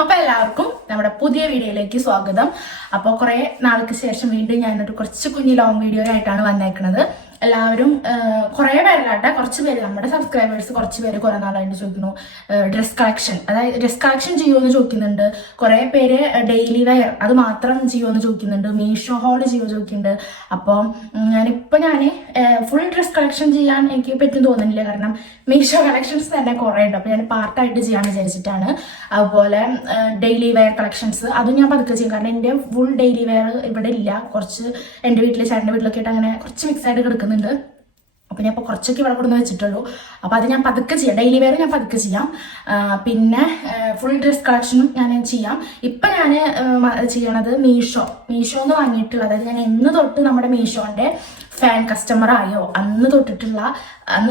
അപ്പോൾ എല്ലാവർക്കും നമ്മുടെ പുതിയ വീഡിയോയിലേക്ക് സ്വാഗതം. അപ്പോൾ കുറേ നാൾക്ക് ശേഷം വീണ്ടും ഞാനൊരു കുറച്ച് കുഞ്ഞു ലോങ് വീഡിയോ ആയിട്ടാണ് വന്നേക്കുന്നത്. എല്ലാവരും കുറേ പേരല്ലാട്ടെ, കുറച്ച് പേര് നമ്മുടെ സബ്സ്ക്രൈബേഴ്സ് കുറച്ച് പേര് കുറേ നാളായിട്ട് ചോദിക്കുന്നു ഡ്രസ് കളക്ഷൻ, അതായത് ഡ്രസ് കളക്ഷൻ ചെയ്യുമെന്ന് ചോദിക്കുന്നുണ്ട്. കുറേ പേര് ഡെയിലി വെയർ അത് മാത്രം ചെയ്യുമെന്ന് ചോദിക്കുന്നുണ്ട്. മീഷോ ഹോൾ ചെയ്യുമോ ചോദിക്കുന്നുണ്ട്. അപ്പോൾ ഞാൻ ഫുൾ ഡ്രസ് കളക്ഷൻ ചെയ്യാൻ എനിക്ക് പറ്റും തോന്നുന്നില്ല, കാരണം മീഷോ കളക്ഷൻസ് തന്നെ കുറേ ഉണ്ട്. അപ്പോൾ ഞാൻ പാർട്ടായിട്ട് ചെയ്യാൻ വിചാരിച്ചിട്ടാണ്. അതുപോലെ ഡെയിലി വെയർ കളക്ഷൻസ് അതും ഞാൻ പതുക്കെ ചെയ്യും, കാരണം എൻ്റെ ഫുൾ ഡെയിലി വെയർ ഇവിടെ ഇല്ല. കുറച്ച് എൻ്റെ വീട്ടിൽ ചേട്ടൻ്റെ വീട്ടിലൊക്കെ ആയിട്ട് അങ്ങനെ കുറച്ച് മിക്സ് ആയിട്ട് കിടക്കുന്നുണ്ട്. അപ്പോൾ ഞാൻ ഇപ്പോൾ കുറച്ചൊക്കെ ഇവിടെ കൊടുന്ന് വെച്ചിട്ടുള്ളൂ. അപ്പോൾ അത് ഞാൻ പതുക്കെ ചെയ്യാം, ഡെയിലി വെയർ ഞാൻ പതുക്കെ ചെയ്യാം. പിന്നെ ഫുൾ ഡ്രസ് കളക്ഷനും ഞാൻ ചെയ്യാം. ഇപ്പം ഞാൻ ചെയ്യണത് മീഷോ എന്ന് വാങ്ങിയിട്ടുള്ള, അതായത് ഞാൻ എന്ന് തൊട്ട് നമ്മുടെ മീഷോൻ്റെ ഫാൻ കസ്റ്റമർ ആയോ അന്ന്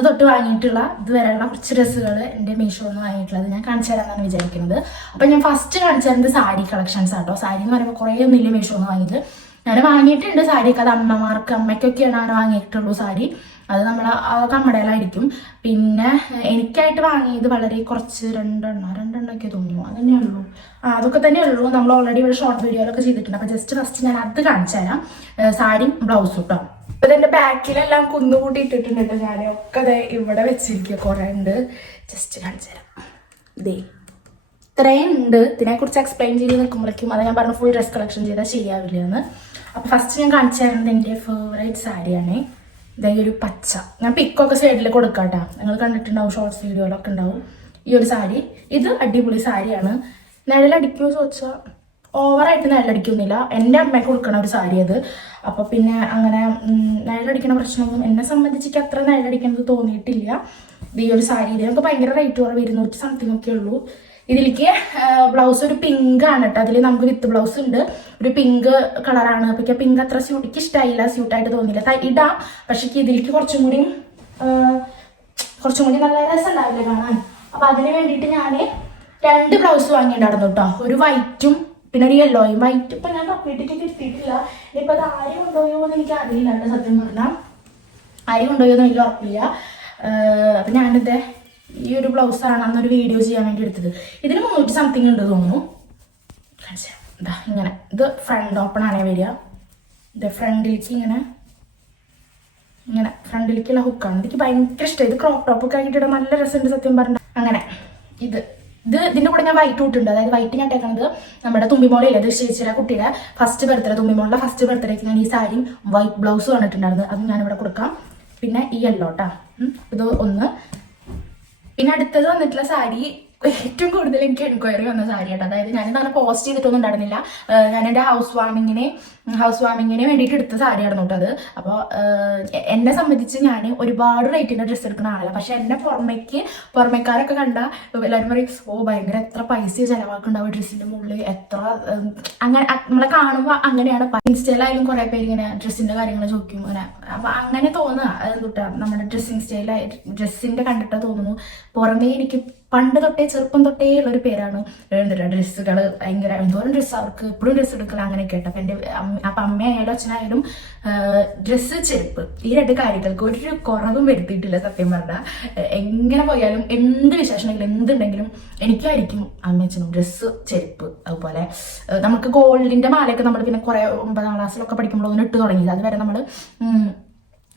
തൊട്ട് വാങ്ങിയിട്ടുള്ള ഇതുവരെയുള്ള കുറച്ച് ഡ്രസ്സുകൾ എൻ്റെ മീഷോ എന്ന് വാങ്ങിയിട്ടുള്ളത് ഞാൻ കാണിച്ചു തരാമെന്നാണ് വിചാരിക്കുന്നത്. അപ്പോൾ ഞാൻ ഫസ്റ്റ് കാണിച്ചു തരുന്നത് സാരി കളക്ഷൻസ് ആട്ടോ. സാരി എന്ന് പറയുമ്പോൾ കുറേ ഒന്നുമില്ല മീഷോ എന്ന് വാങ്ങിയത്. ഞാൻ വാങ്ങിയിട്ടുണ്ട് സാരിയൊക്കെ, അത് അമ്മയ്ക്കൊക്കെയാണ് ഞാൻ വാങ്ങിയിട്ടുള്ളൂ സാരി. അത് കമ്മടയിലായിരിക്കും. പിന്നെ എനിക്കായിട്ട് വാങ്ങിയത് വളരെ കുറച്ച് രണ്ടെണ്ണമൊക്കെ തോന്നുന്നു, അതന്നെ ഉള്ളൂ. അതൊക്കെ തന്നെ ഉള്ളൂ. നമ്മൾ ഓൾറെഡി ഇവിടെ ഷോർട്ട് വീഡിയോയിലൊക്കെ ചെയ്തിട്ടുണ്ട്. അപ്പോൾ ജസ്റ്റ് ഫസ്റ്റ് ഞാൻ അത് കാണിച്ചു തരാം, സാരിയും ബ്ലൗസും കേട്ടോ. അപ്പോൾ ഇതിൻ്റെ ബാക്കിലെല്ലാം കുന്നുകൂട്ടി ഇട്ടിട്ടുണ്ട് കേട്ടോ. ഞാനൊക്കെ അതെ ഇവിടെ വെച്ചിരിക്കുക, കുറേ ഉണ്ട്. ജസ്റ്റ് കാണിച്ചു തരാം. ഇതേ ഇത്രയും ഉണ്ട്. ഇതിനെക്കുറിച്ച് എക്സ്പ്ലെയിൻ ചെയ്ത് നിൽക്കുമ്പോഴേക്കും അത് ഞാൻ പറഞ്ഞു ഫുൾ ഡ്രസ് കളക്ഷൻ ചെയ്താൽ ശരിയാവില്ല എന്ന്. അപ്പോൾ ഫസ്റ്റ് ഞാൻ കാണിച്ചു തരുന്നത് എൻ്റെ ഫേവറേറ്റ് സാരിയാണ്. ഇതായി ഒരു പച്ച, ഞാൻ പിക്കൊക്കെ സൈഡിൽ കൊടുക്കാം കേട്ടോ, നിങ്ങൾ കണ്ടിട്ടുണ്ടാവും, ഷോർട്സ് വീഡിയോയിലൊക്കെ ഉണ്ടാവും. ഈ ഒരു സാരി, ഇത് അടിപൊളി സാരിയാണ്. നിഴലടിക്കുമോ ചോദിച്ചാൽ ഓവറായിട്ട് നിഴലടിക്കുന്നില്ല. എൻ്റെ അമ്മയ്ക്ക് കൊടുക്കണ ഒരു സാരി അത്. അപ്പോൾ പിന്നെ അങ്ങനെ നിഴലടിക്കണ പ്രശ്നമൊന്നും എന്നെ സംബന്ധിച്ച് അത്ര നിഴലടിക്കുന്നത് തോന്നിയിട്ടില്ല. ഈ ഒരു സാരി ഇതിനൊക്കെ ഭയങ്കര റേറ്റ് കുറവ്, 200 സംതിങ് ഒക്കെ ഉള്ളൂ. ഇതിലേക്ക് ബ്ലൗസ് ഒരു പിങ്ക് ആണ് കേട്ടോ. അതിൽ നമുക്ക് വിത്ത് ബ്ലൗസ് ഉണ്ട്, ഒരു പിങ്ക് കളറാണ്. അപ്പോൾ പിങ്ക് അത്ര എനിക്ക് ഇഷ്ടമായില്ല, സ്യൂട്ടായിട്ട് തോന്നിയില്ല. ഇടാം, പക്ഷേ ഇതിലേക്ക് കുറച്ചും കൂടി നല്ല രസം ഉണ്ടാവില്ല കാണാൻ. അപ്പോൾ അതിന് വേണ്ടിയിട്ട് ഞാൻ 2 ബ്ലൗസ് വാങ്ങിയിട്ടുണ്ടായിരുന്നു കേട്ടോ. ഒരു വൈറ്റും പിന്നെ ഒരു യെല്ലോയും. വൈറ്റ് ഇപ്പം ഞാൻ കംപ്ലീറ്റ് കിട്ടിയിട്ടില്ല. ഇനിയിപ്പോൾ അത് ആരും കൊണ്ടുപോയോ എന്ന് എനിക്ക് അറിയില്ല കേട്ടോ, സത്യം പറഞ്ഞാൽ ആരും കൊണ്ടുപോയോ എന്ന് എനിക്ക് ഉറപ്പില്ല. അപ്പം ഞാനിത് ഈ ഒരു ബ്ലൗസാണ് അന്നൊരു വീഡിയോ ചെയ്യാൻ വേണ്ടി എടുത്തത്. ഇതിന് 300 സംതിങ് ഉണ്ട് തോന്നുന്നു. ഇതാ ഇങ്ങനെ, ഇത് ഫ്രണ്ട് ഓപ്പൺ ആണേ വരിക. ഇത് ഫ്രണ്ടിലേക്ക് ഇങ്ങനെ ഫ്രണ്ടിലേക്കുള്ള ഹുക്കാണ്. എനിക്ക് ഭയങ്കര ഇഷ്ടം. ഇത് ക്രോപ്പ് ടോപ്പ് ഒക്കെ ആയിട്ട് നല്ല രസമുണ്ട് സത്യം പറഞ്ഞാൽ. അങ്ങനെ ഇതിൻ്റെ കൂടെ ഞാൻ വൈറ്റ് ഇട്ടുണ്ട്. അതായത് വൈറ്റ് ഞാൻ ഇട്ടേക്കുന്നത് നമ്മുടെ തുമ്പിമോളയില്ലേ, അത് ചേച്ചിയുടെ കുട്ടിയുടെ ഫസ്റ്റ് ബർത്ത്ഡേ, തുമ്പിമോളുടെ ഫസ്റ്റ് ബർത്ത്ഡേക്ക് ഞാൻ ഈ സാരിയും വൈറ്റ് ബ്ലൗസ് വന്നിട്ടുണ്ടായിരുന്നു. അത് ഞാനിവിടെ കൊടുക്കാം. പിന്നെ ഈ യെല്ലോ കേട്ടോ, ഇത് ഒന്ന്. പിന്നെ അടുത്തത് വന്നിട്ടുള്ള സാരി ഏറ്റവും കൂടുതൽ എനിക്ക് എൻക്വയറി വന്ന സാരി കേട്ടോ. അതായത് ഞാനിതാണ് പോസ്റ്റ് ചെയ്തിട്ടൊന്നും ഉണ്ടായിരുന്നില്ല. ഞാൻ എൻ്റെ ഹൗസ് വാമിങ്ങിന് വേണ്ടിയിട്ട് എടുത്ത സാരിയായിരുന്നു കേട്ടോ അത്. അപ്പോൾ എന്നെ സംബന്ധിച്ച് ഞാൻ ഒരുപാട് റേറ്റിൻ്റെ ഡ്രസ്സ് എടുക്കുന്ന ആളല്ല. പക്ഷെ എന്നെ പുറമേക്കാരൊക്കെ കണ്ടാൽ എല്ലാവരും പറയും, ഓ ഭയങ്കര എത്ര പൈസ ചിലവാക്കുണ്ടാവും ഡ്രസ്സിൻ്റെ മുകളിൽ, എത്ര അങ്ങനെ നമ്മളെ കാണുമ്പോൾ അങ്ങനെയാണ്. ഇൻസ്റ്റയിലായാലും കുറേ പേര് ഇങ്ങനെ ഡ്രസ്സിൻ്റെ കാര്യങ്ങൾ ചോദിക്കും ഇങ്ങനെ. അപ്പോൾ അങ്ങനെ തോന്നുക എന്തുട്ടാ നമ്മുടെ ഡ്രസ്സിൻ്റെ കണ്ടിട്ട് തോന്നുന്നു. പുറമേ എനിക്ക് പണ്ട് തൊട്ടേ ചെറുപ്പം തൊട്ടേ ഉള്ളൊരു പേരാണ് ഡ്രസ്സുകൾ ഭയങ്കര എന്തോരം ഡ്രസ്സ് അവർക്ക് എപ്പോഴും ഡ്രസ്സ് എടുക്കുക അങ്ങനെയൊക്കെ കേട്ടോ. അപ്പം അമ്മയായാലും അച്ഛനായാലും ഡ്രസ്സ് ചെരുപ്പ് ഈ 2 കാര്യങ്ങൾക്ക് ഒരു കുറവും വരുത്തിയിട്ടില്ല സത്യം പറഞ്ഞാൽ. എങ്ങനെ പോയാലും എന്ത് വിശേഷമെങ്കിലും എന്തുണ്ടെങ്കിലും എനിക്കായിരിക്കും അമ്മയച്ഛനും ഡ്രസ്സ് ചെരുപ്പ്. അതുപോലെ നമുക്ക് ഗോൾഡിൻ്റെ മാലയൊക്കെ നമ്മൾ പിന്നെ കുറേ 9ാം ക്ലാസ്സിലൊക്കെ പഠിക്കുമ്പോഴൊന്നും ഇട്ട് തുടങ്ങിയത്. അതുവരെ നമ്മൾ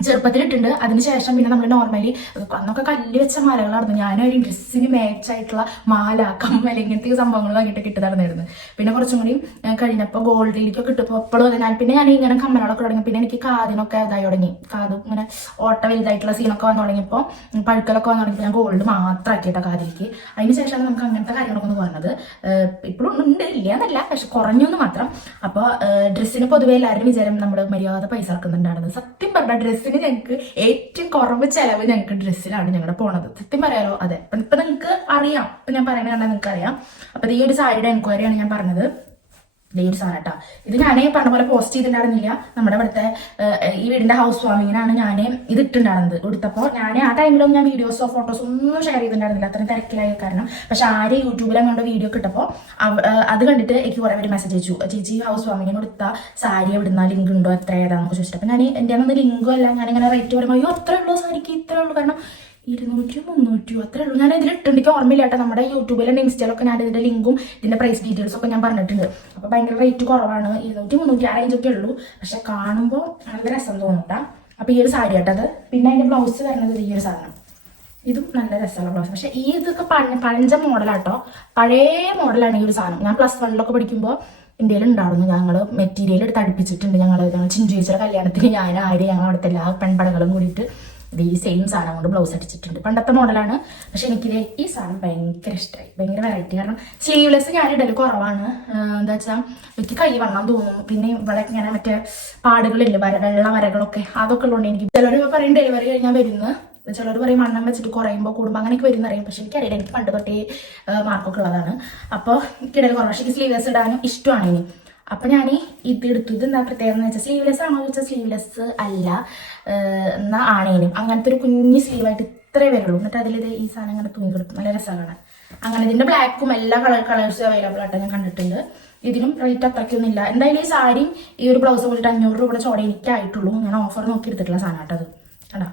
ചെറുപ്പത്തിലിട്ടുണ്ട്. അതിനുശേഷം പിന്നെ നമ്മൾ നോർമലി അന്നൊക്കെ കല്ല് വെച്ച മാലകളായിരുന്നു. ഞാനൊരു ഡ്രസ്സിന് മാച്ചായിട്ടുള്ള മാല, കമ്മൽ ഇങ്ങനത്തെ സംഭവങ്ങൾ വാങ്ങിയിട്ടൊക്കെ ഇട്ട് നടന്നിരുന്നു. പിന്നെ കുറച്ചും കൂടി കഴിഞ്ഞപ്പോൾ ഗോൾഡിലേക്കൊക്കെ ഇട്ടപ്പോൾ എപ്പോഴും അതിനാൽ പിന്നെ ഞാൻ ഇങ്ങനെ കമ്മലൊക്കെ തുടങ്ങി. പിന്നെ എനിക്ക് കാതിനൊക്കെ ഇതായി തുടങ്ങി, കാതും ഇങ്ങനെ ഓട്ട വലുതായിട്ടുള്ള സീനൊക്കെ വന്നു തുടങ്ങിയപ്പോൾ, പഴുക്കലൊക്കെ വന്നു തുടങ്ങിയപ്പോൾ ഞാൻ ഗോൾഡ് മാത്രം ആക്കിയിട്ടാ കാതിലേക്ക്. അതിന് ശേഷമാണ് നമുക്ക് അങ്ങനത്തെ കാര്യങ്ങളൊക്കെ ഒന്ന് പറഞ്ഞത്. ഇപ്പോഴും ഉണ്ട്, ഇല്ല എന്നല്ല, പക്ഷെ കുറഞ്ഞൊന്ന് മാത്രം. അപ്പോൾ ഡ്രസ്സിന് പൊതുവെ എല്ലാവരും വിചാരം നമ്മൾ മര്യാദ പൈസ ഇറക്കുന്നുണ്ടായിരുന്നു. സത്യം പറഞ്ഞാൽ ഡ്രസ്സിന് ഞങ്ങൾക്ക് ഏറ്റവും കുറവ് ചെലവ് ഞങ്ങൾക്ക് ഡ്രസ്സിലാണ് ഞങ്ങളുടെ പോണത്. സത്യം പറയാലോ. അതെ, ഇപ്പൊ നിങ്ങൾക്ക് അറിയാം, ഇപ്പൊ ഞാൻ പറയുന്നത് കണ്ടാൽ നിങ്ങൾക്ക് അറിയാം. അപ്പൊ ഈ ഒരു സാരിയുടെ എൻക്വയറിയാണ് ഞാൻ പറഞ്ഞത്. ഈ ഒരു സാധനം കേട്ടോ. ഇത് ഞാൻ പറഞ്ഞ പോലെ പോസ്റ്റ് ചെയ്തിട്ടുണ്ടായിരുന്നില്ല. നമ്മുടെ ഇവിടുത്തെ ഈ വീടിന്റെ ഹൗസ് വാമിങ്ങിനാണ് ഞാൻ ഇത് ഇട്ടുണ്ടായിരുന്നത്. കൊടുത്തപ്പോൾ ഞാൻ ആ ടൈമിലൊന്നും ഞാൻ വീഡിയോസോ ഫോട്ടോസോ ഒന്നും ഷെയർ ചെയ്തിട്ടുണ്ടായിരുന്നില്ല, അത്രയും തിരക്കിലായ കാരണം. പക്ഷെ ആര് യൂട്യൂബിൽ അങ്ങോട്ട് വീഡിയോ കിട്ടപ്പോൾ അത് കണ്ടിട്ട് എനിക്ക് കുറേ പേര് മെസ്സേജ് അയച്ചു, ചേച്ചി ഹൗസ് വാമിങ്ങിന് കൊടുത്ത സാരി എവിടുന്ന ലിങ്ക് ഉണ്ടോ, എത്ര ഏതാണെന്നൊക്കെ ചോദിച്ചിട്ട്. അപ്പം ഞാൻ എൻ്റെ ലിങ്കും അല്ല, ഞാനിങ്ങനെ റേറ്റ് പറയുമ്പോൾ അയ്യോ അത്രേ ഉള്ളൂ സാരിക്ക്, ഇത്രേ ഉള്ളൂ. കാരണം 200 300 അത്രേ ഉള്ളൂ. ഞാൻ ഇതിൽ ഇട്ടുണ്ടെങ്കിൽ ഓർമ്മയില്ല കേട്ടോ. നമ്മുടെ യൂട്യൂബിലും ഇൻസ്റ്റയിലൊക്കെ ഞാൻ ഇതിന്റെ ലിങ്കും ഇതിന്റെ പ്രൈസ് ഡീറ്റെയിൽസും ഒക്കെ ഞാൻ പറഞ്ഞിട്ടുണ്ട്. അപ്പൊ ഭയങ്കര റേറ്റ് കുറവാണ്, 200 300 ആ റേഞ്ചൊക്കെ ഉള്ളൂ. പക്ഷെ കാണുമ്പോൾ നല്ല രസം തോന്നുട്ടാ. അപ്പൊ ഈ ഒരു സാരി കേട്ടത്. പിന്നെ അതിന്റെ ബ്ലൗസ് വരുന്നത് ഈ ഒരു സാധനം, ഇതും നല്ല രസമുള്ള ബ്ലൗസ്. പക്ഷെ ഈ ഇതൊക്കെ പഴഞ്ച മോഡലാട്ടോ, പഴയ മോഡലാണ് ഈ ഒരു സാധനം. ഞാൻ +1 പഠിക്കുമ്പോൾ ഇന്ത്യയിൽ ഉണ്ടായിരുന്നു. ഞങ്ങൾ മെറ്റീരിയൽ എടുത്ത് അടുപ്പിച്ചിട്ടുണ്ട്. ഞങ്ങൾ ചിഞ്ചു ചേച്ചിയുടെ കല്യാണത്തിന് ഞങ്ങൾ അവിടുത്തെ എല്ലാ പെൺപടകളും കൂടിയിട്ട് ഇത് ഈ സെയിം സാധനം കൊണ്ട് ബ്ലൗസ് അടിച്ചിട്ടുണ്ട്. പണ്ടത്തെ മോഡലാണ്. പക്ഷെ എനിക്കിത് ഈ സാധനം ഭയങ്കര ഇഷ്ടമായി, ഭയങ്കര വെറൈറ്റി. കാരണം സ്ലീവ്ലെസ് ഞാൻ ഇടൽ കുറവാണ്. എന്താ വെച്ചാൽ എനിക്ക് കൈ വണ്ണം തോന്നും. പിന്നെ ഇവിടെ ഇങ്ങനെ മറ്റേ പാടുകളില്ല, വെള്ള വരകളൊക്കെ, അതൊക്കെ ഉള്ളതുകൊണ്ട് എനിക്ക് ചിലർ പറയും ഡെലിവറി കഴിഞ്ഞാൽ വരുന്നു, ചിലർ പറയും വണ്ണം വെച്ചിട്ട് കുറയുമ്പോൾ കൂടുമ്പോൾ അങ്ങനെയൊക്കെ വരുന്ന അറിയാം. പക്ഷെ എനിക്കറിയില്ല, എനിക്ക് പണ്ട് തൊട്ടേ മാർക്കൊക്കെ ഉള്ളതാണ്. അപ്പോൾ എനിക്കിടയിൽ കുറവ്. പക്ഷേ എനിക്ക് സ്ലീവ്ലെസ് ഇടാനും ഇഷ്ടമാണ് ഇനി. അപ്പൊ ഞാൻ ഇത് എടുത്തു. ഇത് എന്താ പ്രത്യേകത എന്ന് വെച്ചാൽ, സ്ലീവ്ലെസ് ആണോ ചോദിച്ചാൽ സ്ലീവ്ലെസ് അല്ല, എന്നാ ആണേനും അങ്ങനത്തെ ഒരു കുഞ്ഞ് സ്ലീവായിട്ട് ഇത്രേ വരുള്ളൂ. എന്നിട്ട് അതിൽ ഇത് ഈ സാധനം അങ്ങനെ തൂങ്ങി കൊടുക്കും, നല്ല രസമാണ്. അങ്ങനെ ഇതിന്റെ ബ്ലാക്കും എല്ലാ കളേഴ്സും അവൈലബിൾ ആയിട്ട് ഞാൻ കണ്ടിട്ടുണ്ട്. ഇതിനും റേറ്റ് അത്രയ്ക്കൊന്നും ഇല്ല. എന്തായാലും ഈ സാരിയും ഈ ഒരു ബ്ലൗസ് പോയിട്ട് 500 രൂപയുടെ ചോടെ എനിക്കായിട്ടുള്ളൂ. ഞാൻ ഓഫർ നോക്കി എടുത്തിട്ടുള്ള സാധനം കേട്ടത്. കണ്ടാ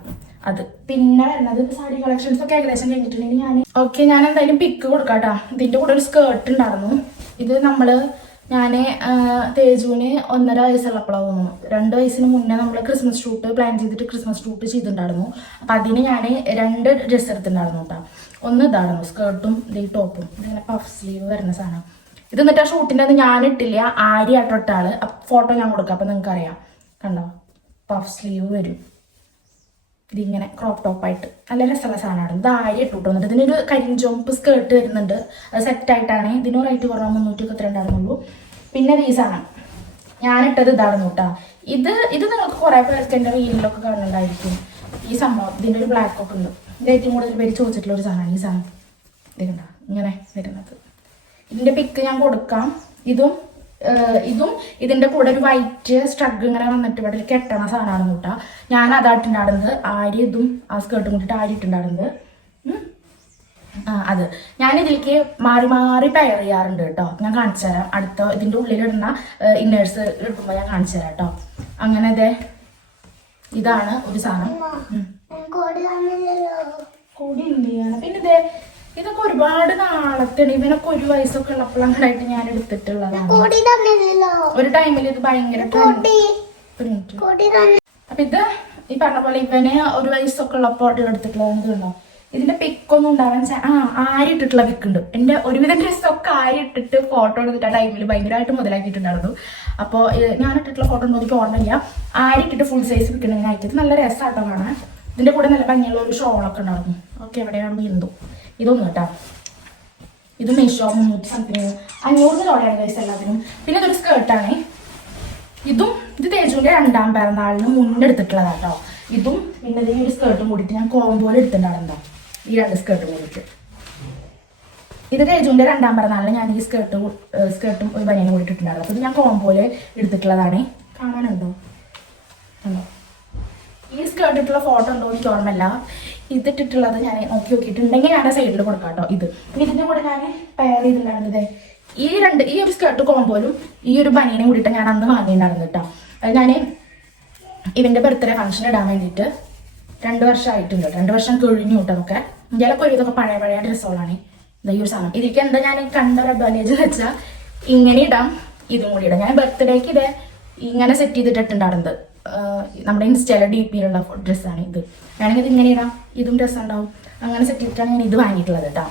അത്. പിന്നെ വരുന്നത് സാരി കളക്ഷൻസ് ഒക്കെ ഏകദേശം കഴിഞ്ഞിട്ടുണ്ടെങ്കിൽ ഞാൻ എന്തായാലും പിക്ക് കൊടുക്കാട്ടോ. ഇതിന്റെ കൂടെ ഒരു സ്കേർട്ട് ഉണ്ടായിരുന്നു. ഇത് ഞാൻ തേജുവിന് 1.5 വയസ്സുള്ളപ്പോഴാണ് തോന്നുന്നു. 2 വയസ്സിന് മുന്നേ നമ്മൾ ക്രിസ്മസ് ഷൂട്ട് പ്ലാൻ ചെയ്തിട്ട് ക്രിസ്മസ് ഷൂട്ട് ചെയ്തിട്ടുണ്ടായിരുന്നു. അപ്പം അതിന് ഞാൻ 2 ഡ്രസ്സ് എടുത്തിട്ടുണ്ടായിരുന്നു കേട്ടോ. ഒന്ന് ഇതായിരുന്നു സ്കേർട്ടും ഈ ടോപ്പും. ഇതിങ്ങനെ പഫ് സ്ലീവ് വരുന്ന സാധനം. ഇത് എന്നിട്ട് ആ ഷൂട്ടിൻ്റെ അത് ഞാൻ ഇട്ടില്ല, ആര്യാട്ടോ ഇട്ട ആള്. ഫോട്ടോ ഞാൻ കൊടുക്കാം, അപ്പം നിങ്ങൾക്ക് അറിയാം. കണ്ടോ, പഫ് സ്ലീവ് വരും. ഇതിങ്ങനെ ക്രോപ്പ് ടോപ്പായിട്ട് നല്ല രസമുള്ള സാധനമാണ്. ഇത് ആര്യ ഇട്ടു വന്നിട്ട്. ഇതിനൊരു കരിഞ്ചോമ്പ് സ്കേർട്ട് വരുന്നുണ്ട്, അത് സെറ്റായിട്ടാണ്. ഇതിന് റേറ്റ് കുറവ് 332 പിന്നെ ഈ സാധനം ഞാനിട്ടത് ഇതായിരുന്നു കേട്ടോ. ഇത് നിങ്ങൾക്ക് കുറേ പേർക്ക് എൻ്റെ റീലിലൊക്കെ കാണുന്നുണ്ടായിരിക്കും. ഈ സംഭവം ഇതിൻ്റെ ഒരു ബ്ലാക്ക് ഒക്കെ ഉണ്ട്. ഇത് ഏറ്റവും കൂടുതൽ പേര് ചോദിച്ചിട്ടുള്ള ഒരു സാധനമാണ് ഈ സാധനം. ഇത് കണ്ടോ ഇങ്ങനെ വരുന്നത്. ഇതിൻ്റെ പിക്ക് ഞാൻ കൊടുക്കാം. ഇതും ഇതിന്റെ കൂടെ ഒരു വൈറ്റ് സ്ട്രഗ് ഇങ്ങനെ വന്നിട്ട് ഇവിടെ കെട്ടണ സാധനമാണ് കൂട്ടാ. ഞാൻ അതായിട്ടുണ്ടായിരുന്നത്. ആര്യ ഇതും ആ സ്കേർട്ടും കൂട്ടിട്ട് ആര്യ ഇട്ടുണ്ടായിരുന്നത്. അത് ഞാൻ ഇതിലേക്ക് മാറി മാറി പെയർ ചെയ്യാറുണ്ട് കേട്ടോ. ഞാൻ കാണിച്ചു തരാം. അടുത്ത ഇതിന്റെ ഉള്ളിലിടുന്ന ഇന്നേഴ്സ് എടുക്കുമ്പോൾ ഞാൻ കാണിച്ചു തരാം കേട്ടോ. അങ്ങനെ ഇതാണ് ഒരു സാധനം. കൂടി ഉണ്ട്. പിന്നെ ഇതൊക്കെ ഒരുപാട് നാളത്തെ, ഇവനൊക്കെ 1 വയസ്സൊക്കെ ഉള്ളപ്പോഴായിട്ട് ഞാൻ എടുത്തിട്ടുള്ളതാണ്. ഒരു ടൈമിൽ ഇത് ഭയങ്കര. അപ്പൊ ഇത് ഈ പറഞ്ഞ പോലെ ഇവന് 1 വയസ്സൊക്കെ ഉള്ളപ്പോൾ എടുത്തിട്ടുള്ളതാണ്. ഇതുണ്ടോ, ഇതിന്റെ പിക്കൊന്നും ഉണ്ടാവാൻ ആരിട്ടിട്ടുള്ള പിക്ക് ഉണ്ട്. എന്റെ ഒരുവിധം ഡ്രസ്സൊക്കെ ആരിട്ടിട്ട് ഫോട്ടോ എടുത്തിട്ട് ആ ടൈമിൽ ഭയങ്കരമായിട്ട് മുതലാക്കിയിട്ടുണ്ടായിരുന്നു. അപ്പോൾ ഞാൻ ഇട്ടിട്ടുള്ള ഫോട്ടോ ഒന്നും എനിക്ക് ഓർമ്മയില്ല. ആരിട്ടിട്ട് ഫുൾ സൈസ് പിക്കുന്നുണ്ടായിട്ട് ഇത് നല്ല രസമാട്ടോ കാണാൻ. ഇതിന്റെ കൂടെ നല്ല ഭംഗിയുള്ള ഒരു ഷോളൊക്കെ ഉണ്ടായിരുന്നു. ഓക്കെ, എവിടെയാണ് ബിന്ദു. ഇതൊന്നും കേട്ടോ, ഇത് മീഷോ 300 സംതിങ് 500 ചോടെയാണ് ഗൈസ് എല്ലാത്തിനും. പിന്നെ ഇതൊരു സ്കേർട്ടാണ്. ഇത് തേജുവിന്റെ 2ാം പിറന്നാളിന് മുന്നേ എടുത്തിട്ടുള്ളതാട്ടോ. ഇതും പിന്നെ ഈ ഒരു സ്കേർട്ടും കൂടിയിട്ട് ഞാൻ കോമ്പോയിൽ എടുത്തിട്ടുണ്ടായിരുന്നോ, ഈ 2 സ്കേർട്ടും കൂടിയിട്ട്. ഇത് തേജുവിന്റെ 2ാം പിറന്നാളിന് ഞാൻ ഈ സ്കേർട്ടും ഒരു ബനിയനും കൂടി ഇട്ടിട്ടുണ്ടായിരുന്നു. അപ്പോൾ ഇത് ഞാൻ കോമ്പോയിൽ എടുത്തിട്ടുള്ളതാണ്. കാണാനുണ്ടോ? ഈ സ്കേർട്ട് ഇട്ടുള്ള ഫോട്ടോ ഉണ്ടോ എനിക്ക് ഓർമ്മയില്ല. ഇതിട്ടിട്ടുള്ളത് ഞാൻ നോക്കിയിട്ടുണ്ടെങ്കിൽ ഞാൻ സൈഡിൽ കൊടുക്കാം കേട്ടോ. ഇതിന്റെ കൂടെ ഞാൻ പെയർ ചെയ്തിട്ടുണ്ടായിരുന്നത് ഈ ഒരു സ്കേർട്ട് കോമ്പോലും ഈ ഒരു ബനിയനും കൂടിയിട്ട് ഞാൻ അന്ന് വാങ്ങിയിട്ടുണ്ടായിരുന്നു കേട്ടോ. അത് ഞാൻ ഇവന്റെ ബർത്ത്ഡേ ഫംഗ്ഷൻ ഇടാൻ വേണ്ടിയിട്ട് 2 വർഷമായിട്ടുണ്ട്. 2 വർഷം കഴിഞ്ഞു കിട്ടതൊക്കെ. ഇന്ത്യയിലൊക്കെ ഒരു ഇതൊക്കെ പഴയ ഡ്രസ്സുകളാണ്. ഈ ഒരു സാധനം ഇതിലേക്ക് എന്താ ഞാൻ കണ്ട ഒരു അഡ്വാൻറ്റേജ് എന്ന് വെച്ചാൽ, ഇങ്ങനെ ഇടാം, ഇതും കൂടി ഇടാം. ഞാൻ ബർത്ത്ഡേക്ക് ഇത് ഇങ്ങനെ സെറ്റ് ചെയ്തിട്ടുണ്ടായിരുന്നത്. നമ്മുടെ ഇൻസ്റ്റയിലെ DP-യിലുള്ള ഡ്രസ്സാണ് ഇത്. വേണമെങ്കിൽ ഇത് ഇങ്ങനെ ഇടാം, ഇതും ഡ്രസ്സ് ഉണ്ടാവും. അങ്ങനെ സെറ്റ് ചെയ്തിട്ടാണ് ഞാൻ ഇത് വാങ്ങിയിട്ടുള്ളത് കേട്ടോ.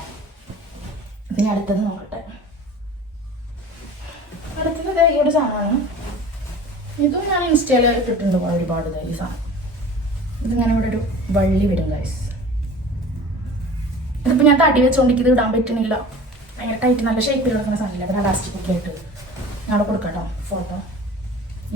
പിന്നെ അടുത്തത് നോക്കട്ടെ. അടുത്തത് ഈ ഒരു സാധനമാണ്. ഇതും ഞാൻ ഇൻസ്റ്റയിൽ ഇട്ടിട്ടുണ്ട് ഒരുപാട്. ഈ സാധനം ഇതിങ്ങനെ ഇവിടെ ഒരു വള്ളി വരും ഗൈസ്. ഇതിപ്പോൾ ഞാൻ തടി വെച്ചുകൊണ്ടിരിക്കുന്നത് ഇടാൻ പറ്റുന്നില്ല. ഭയങ്കര ടൈറ്റ് നല്ല ഷേപ്പിൽ കിടക്കുന്ന സാധനമില്ല. അപ്പോൾ ഇലാസ്റ്റിക് ഒക്കെ ആയിട്ട് ഞാൻ കൊടുക്കാം ഫോട്ടോ.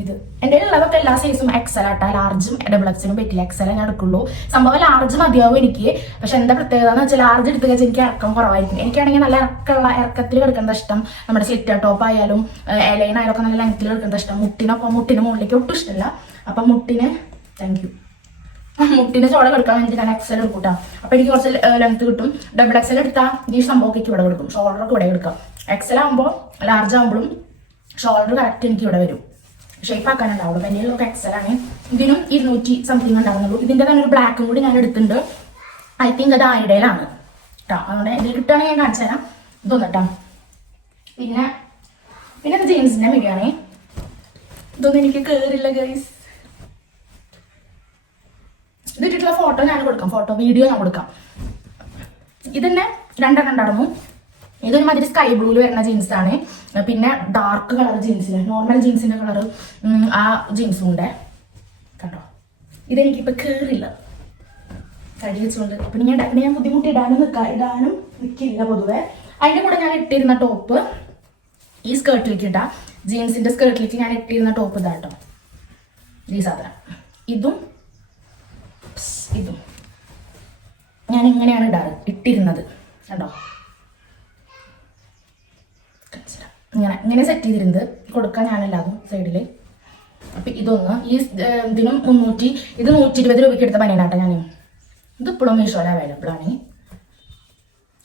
ഇത് എൻ്റെ ഉള്ളതൊക്കെ എല്ലാ സൈസും XL ആട്ടാ. ലാർജും XXL പറ്റില്ല. XL ഞാൻ എടുക്കുള്ളൂ. സംഭവം ലാർജ് മതിയാവും എനിക്ക്. പക്ഷെ എന്താ പ്രത്യേകത എന്ന് വെച്ചാൽ, ലാർജ് എടുത്ത് വെച്ചാൽ എനിക്ക് ഇറക്കം കുറവായിരിക്കും. എനിക്കാണെങ്കിൽ നല്ല ഇറക്കത്തിൽ കിടക്കുന്നത് ഇഷ്ടം. നമ്മുടെ സ്ലിറ്റർ ടോപ്പ് ആയാലും എലൈൻ ആയാലും ഒക്കെ നല്ല ലെങ്ത്തിൽ കിടക്കുന്നത് ഇഷ്ടം. മുട്ടിന് മുകളിലേക്ക് ഒട്ടും ഇഷ്ടമല്ല. അപ്പം മുട്ടിന് ചോള കൊടുക്കാൻ വേണ്ടിയിട്ട് ഞാൻ XL എടുക്കൂട്ടാ. അപ്പം എനിക്ക് കുറച്ച് ലെങ്ത് കിട്ടും. XXL എടുത്താൽ ഈ സംഭവമൊക്കെ ഇവിടെ കൊടുക്കും. ഷോൾഡറൊക്കെ ഇവിടെ എടുക്കാം. XL ആകുമ്പോൾ ലാർജ് ആകുമ്പോഴും ഷോൾഡർ കറക്റ്റ് എനിക്ക് ഇവിടെ വരും. ഷേപ്പ് ആക്കാനുണ്ടാവുള്ളൂ. വലിയൊക്കെ XL ആണ്. ഇതിനും 200 സംതിങ് ഉണ്ടാവുന്നുള്ളൂ. ഇതിന്റെ തന്നെ ഒരു ബ്ലാക്കും കൂടി ഞാൻ എടുത്തിട്ടുണ്ട്. ഐ തിങ്ക് അത് ആയിടയിലാണ് കേട്ടോ. അതുകൊണ്ട് ഇതിൽ കിട്ടുകയാണെങ്കിൽ ഞാൻ കാണിച്ചു തരാം. ഇതൊന്നും കേട്ടോ. പിന്നെ അത് ജീൻസിൻ്റെ മിടിയാണേ. ഇതൊന്നും എനിക്ക് കയറില്ല ഗൈസ്. ഇതിട്ടിട്ടുള്ള ഫോട്ടോ ഞാൻ കൊടുക്കാം, വീഡിയോ ഞാൻ കൊടുക്കാം. ഇതന്നെ 2 ഉണ്ടായിരുന്നു. ഇതൊരു മാതിരി സ്കൈ ബ്ലൂവിൽ വരുന്ന ജീൻസാണ്. പിന്നെ ഡാർക്ക് കളർ ജീൻസിന്, നോർമൽ ജീൻസിന്റെ കളർ ആ ജീൻസും ഉണ്ട് കേട്ടോ. ഇതെനിക്കിപ്പോൾ കയറില്ല, കടി വെച്ചുകൊണ്ട്. പിന്നെ ഞാൻ ബുദ്ധിമുട്ട് ഇടാനും നിൽക്കില്ല പൊതുവെ. അതിൻ്റെ കൂടെ ഞാൻ ഇട്ടിരുന്ന ടോപ്പ് ഈ സ്കേർട്ടിലേക്ക് ഇട്ടാ, ജീൻസിന്റെ സ്കേർട്ടിലേക്ക് ഞാൻ ഇട്ടിരുന്ന ടോപ്പ് ഇതാട്ടോ. ഈ സാധനം ഇതും ഞാൻ ഇങ്ങനെയാണ് ഇട്ടിരുന്നത് കേട്ടോ. ഇങ്ങനെ സെറ്റ് ചെയ്തിരുന്നത് കൊടുക്കാൻ ഞാനല്ലാതും സൈഡിൽ. അപ്പം ഇതൊന്ന് ഇതിനും 120 രൂപയ്ക്ക് എടുത്ത പനിയാട്ടോ ഞാൻ. ഇത് ഇപ്പോഴും മീഷോയിൽ അവൈലബിൾ ആണ്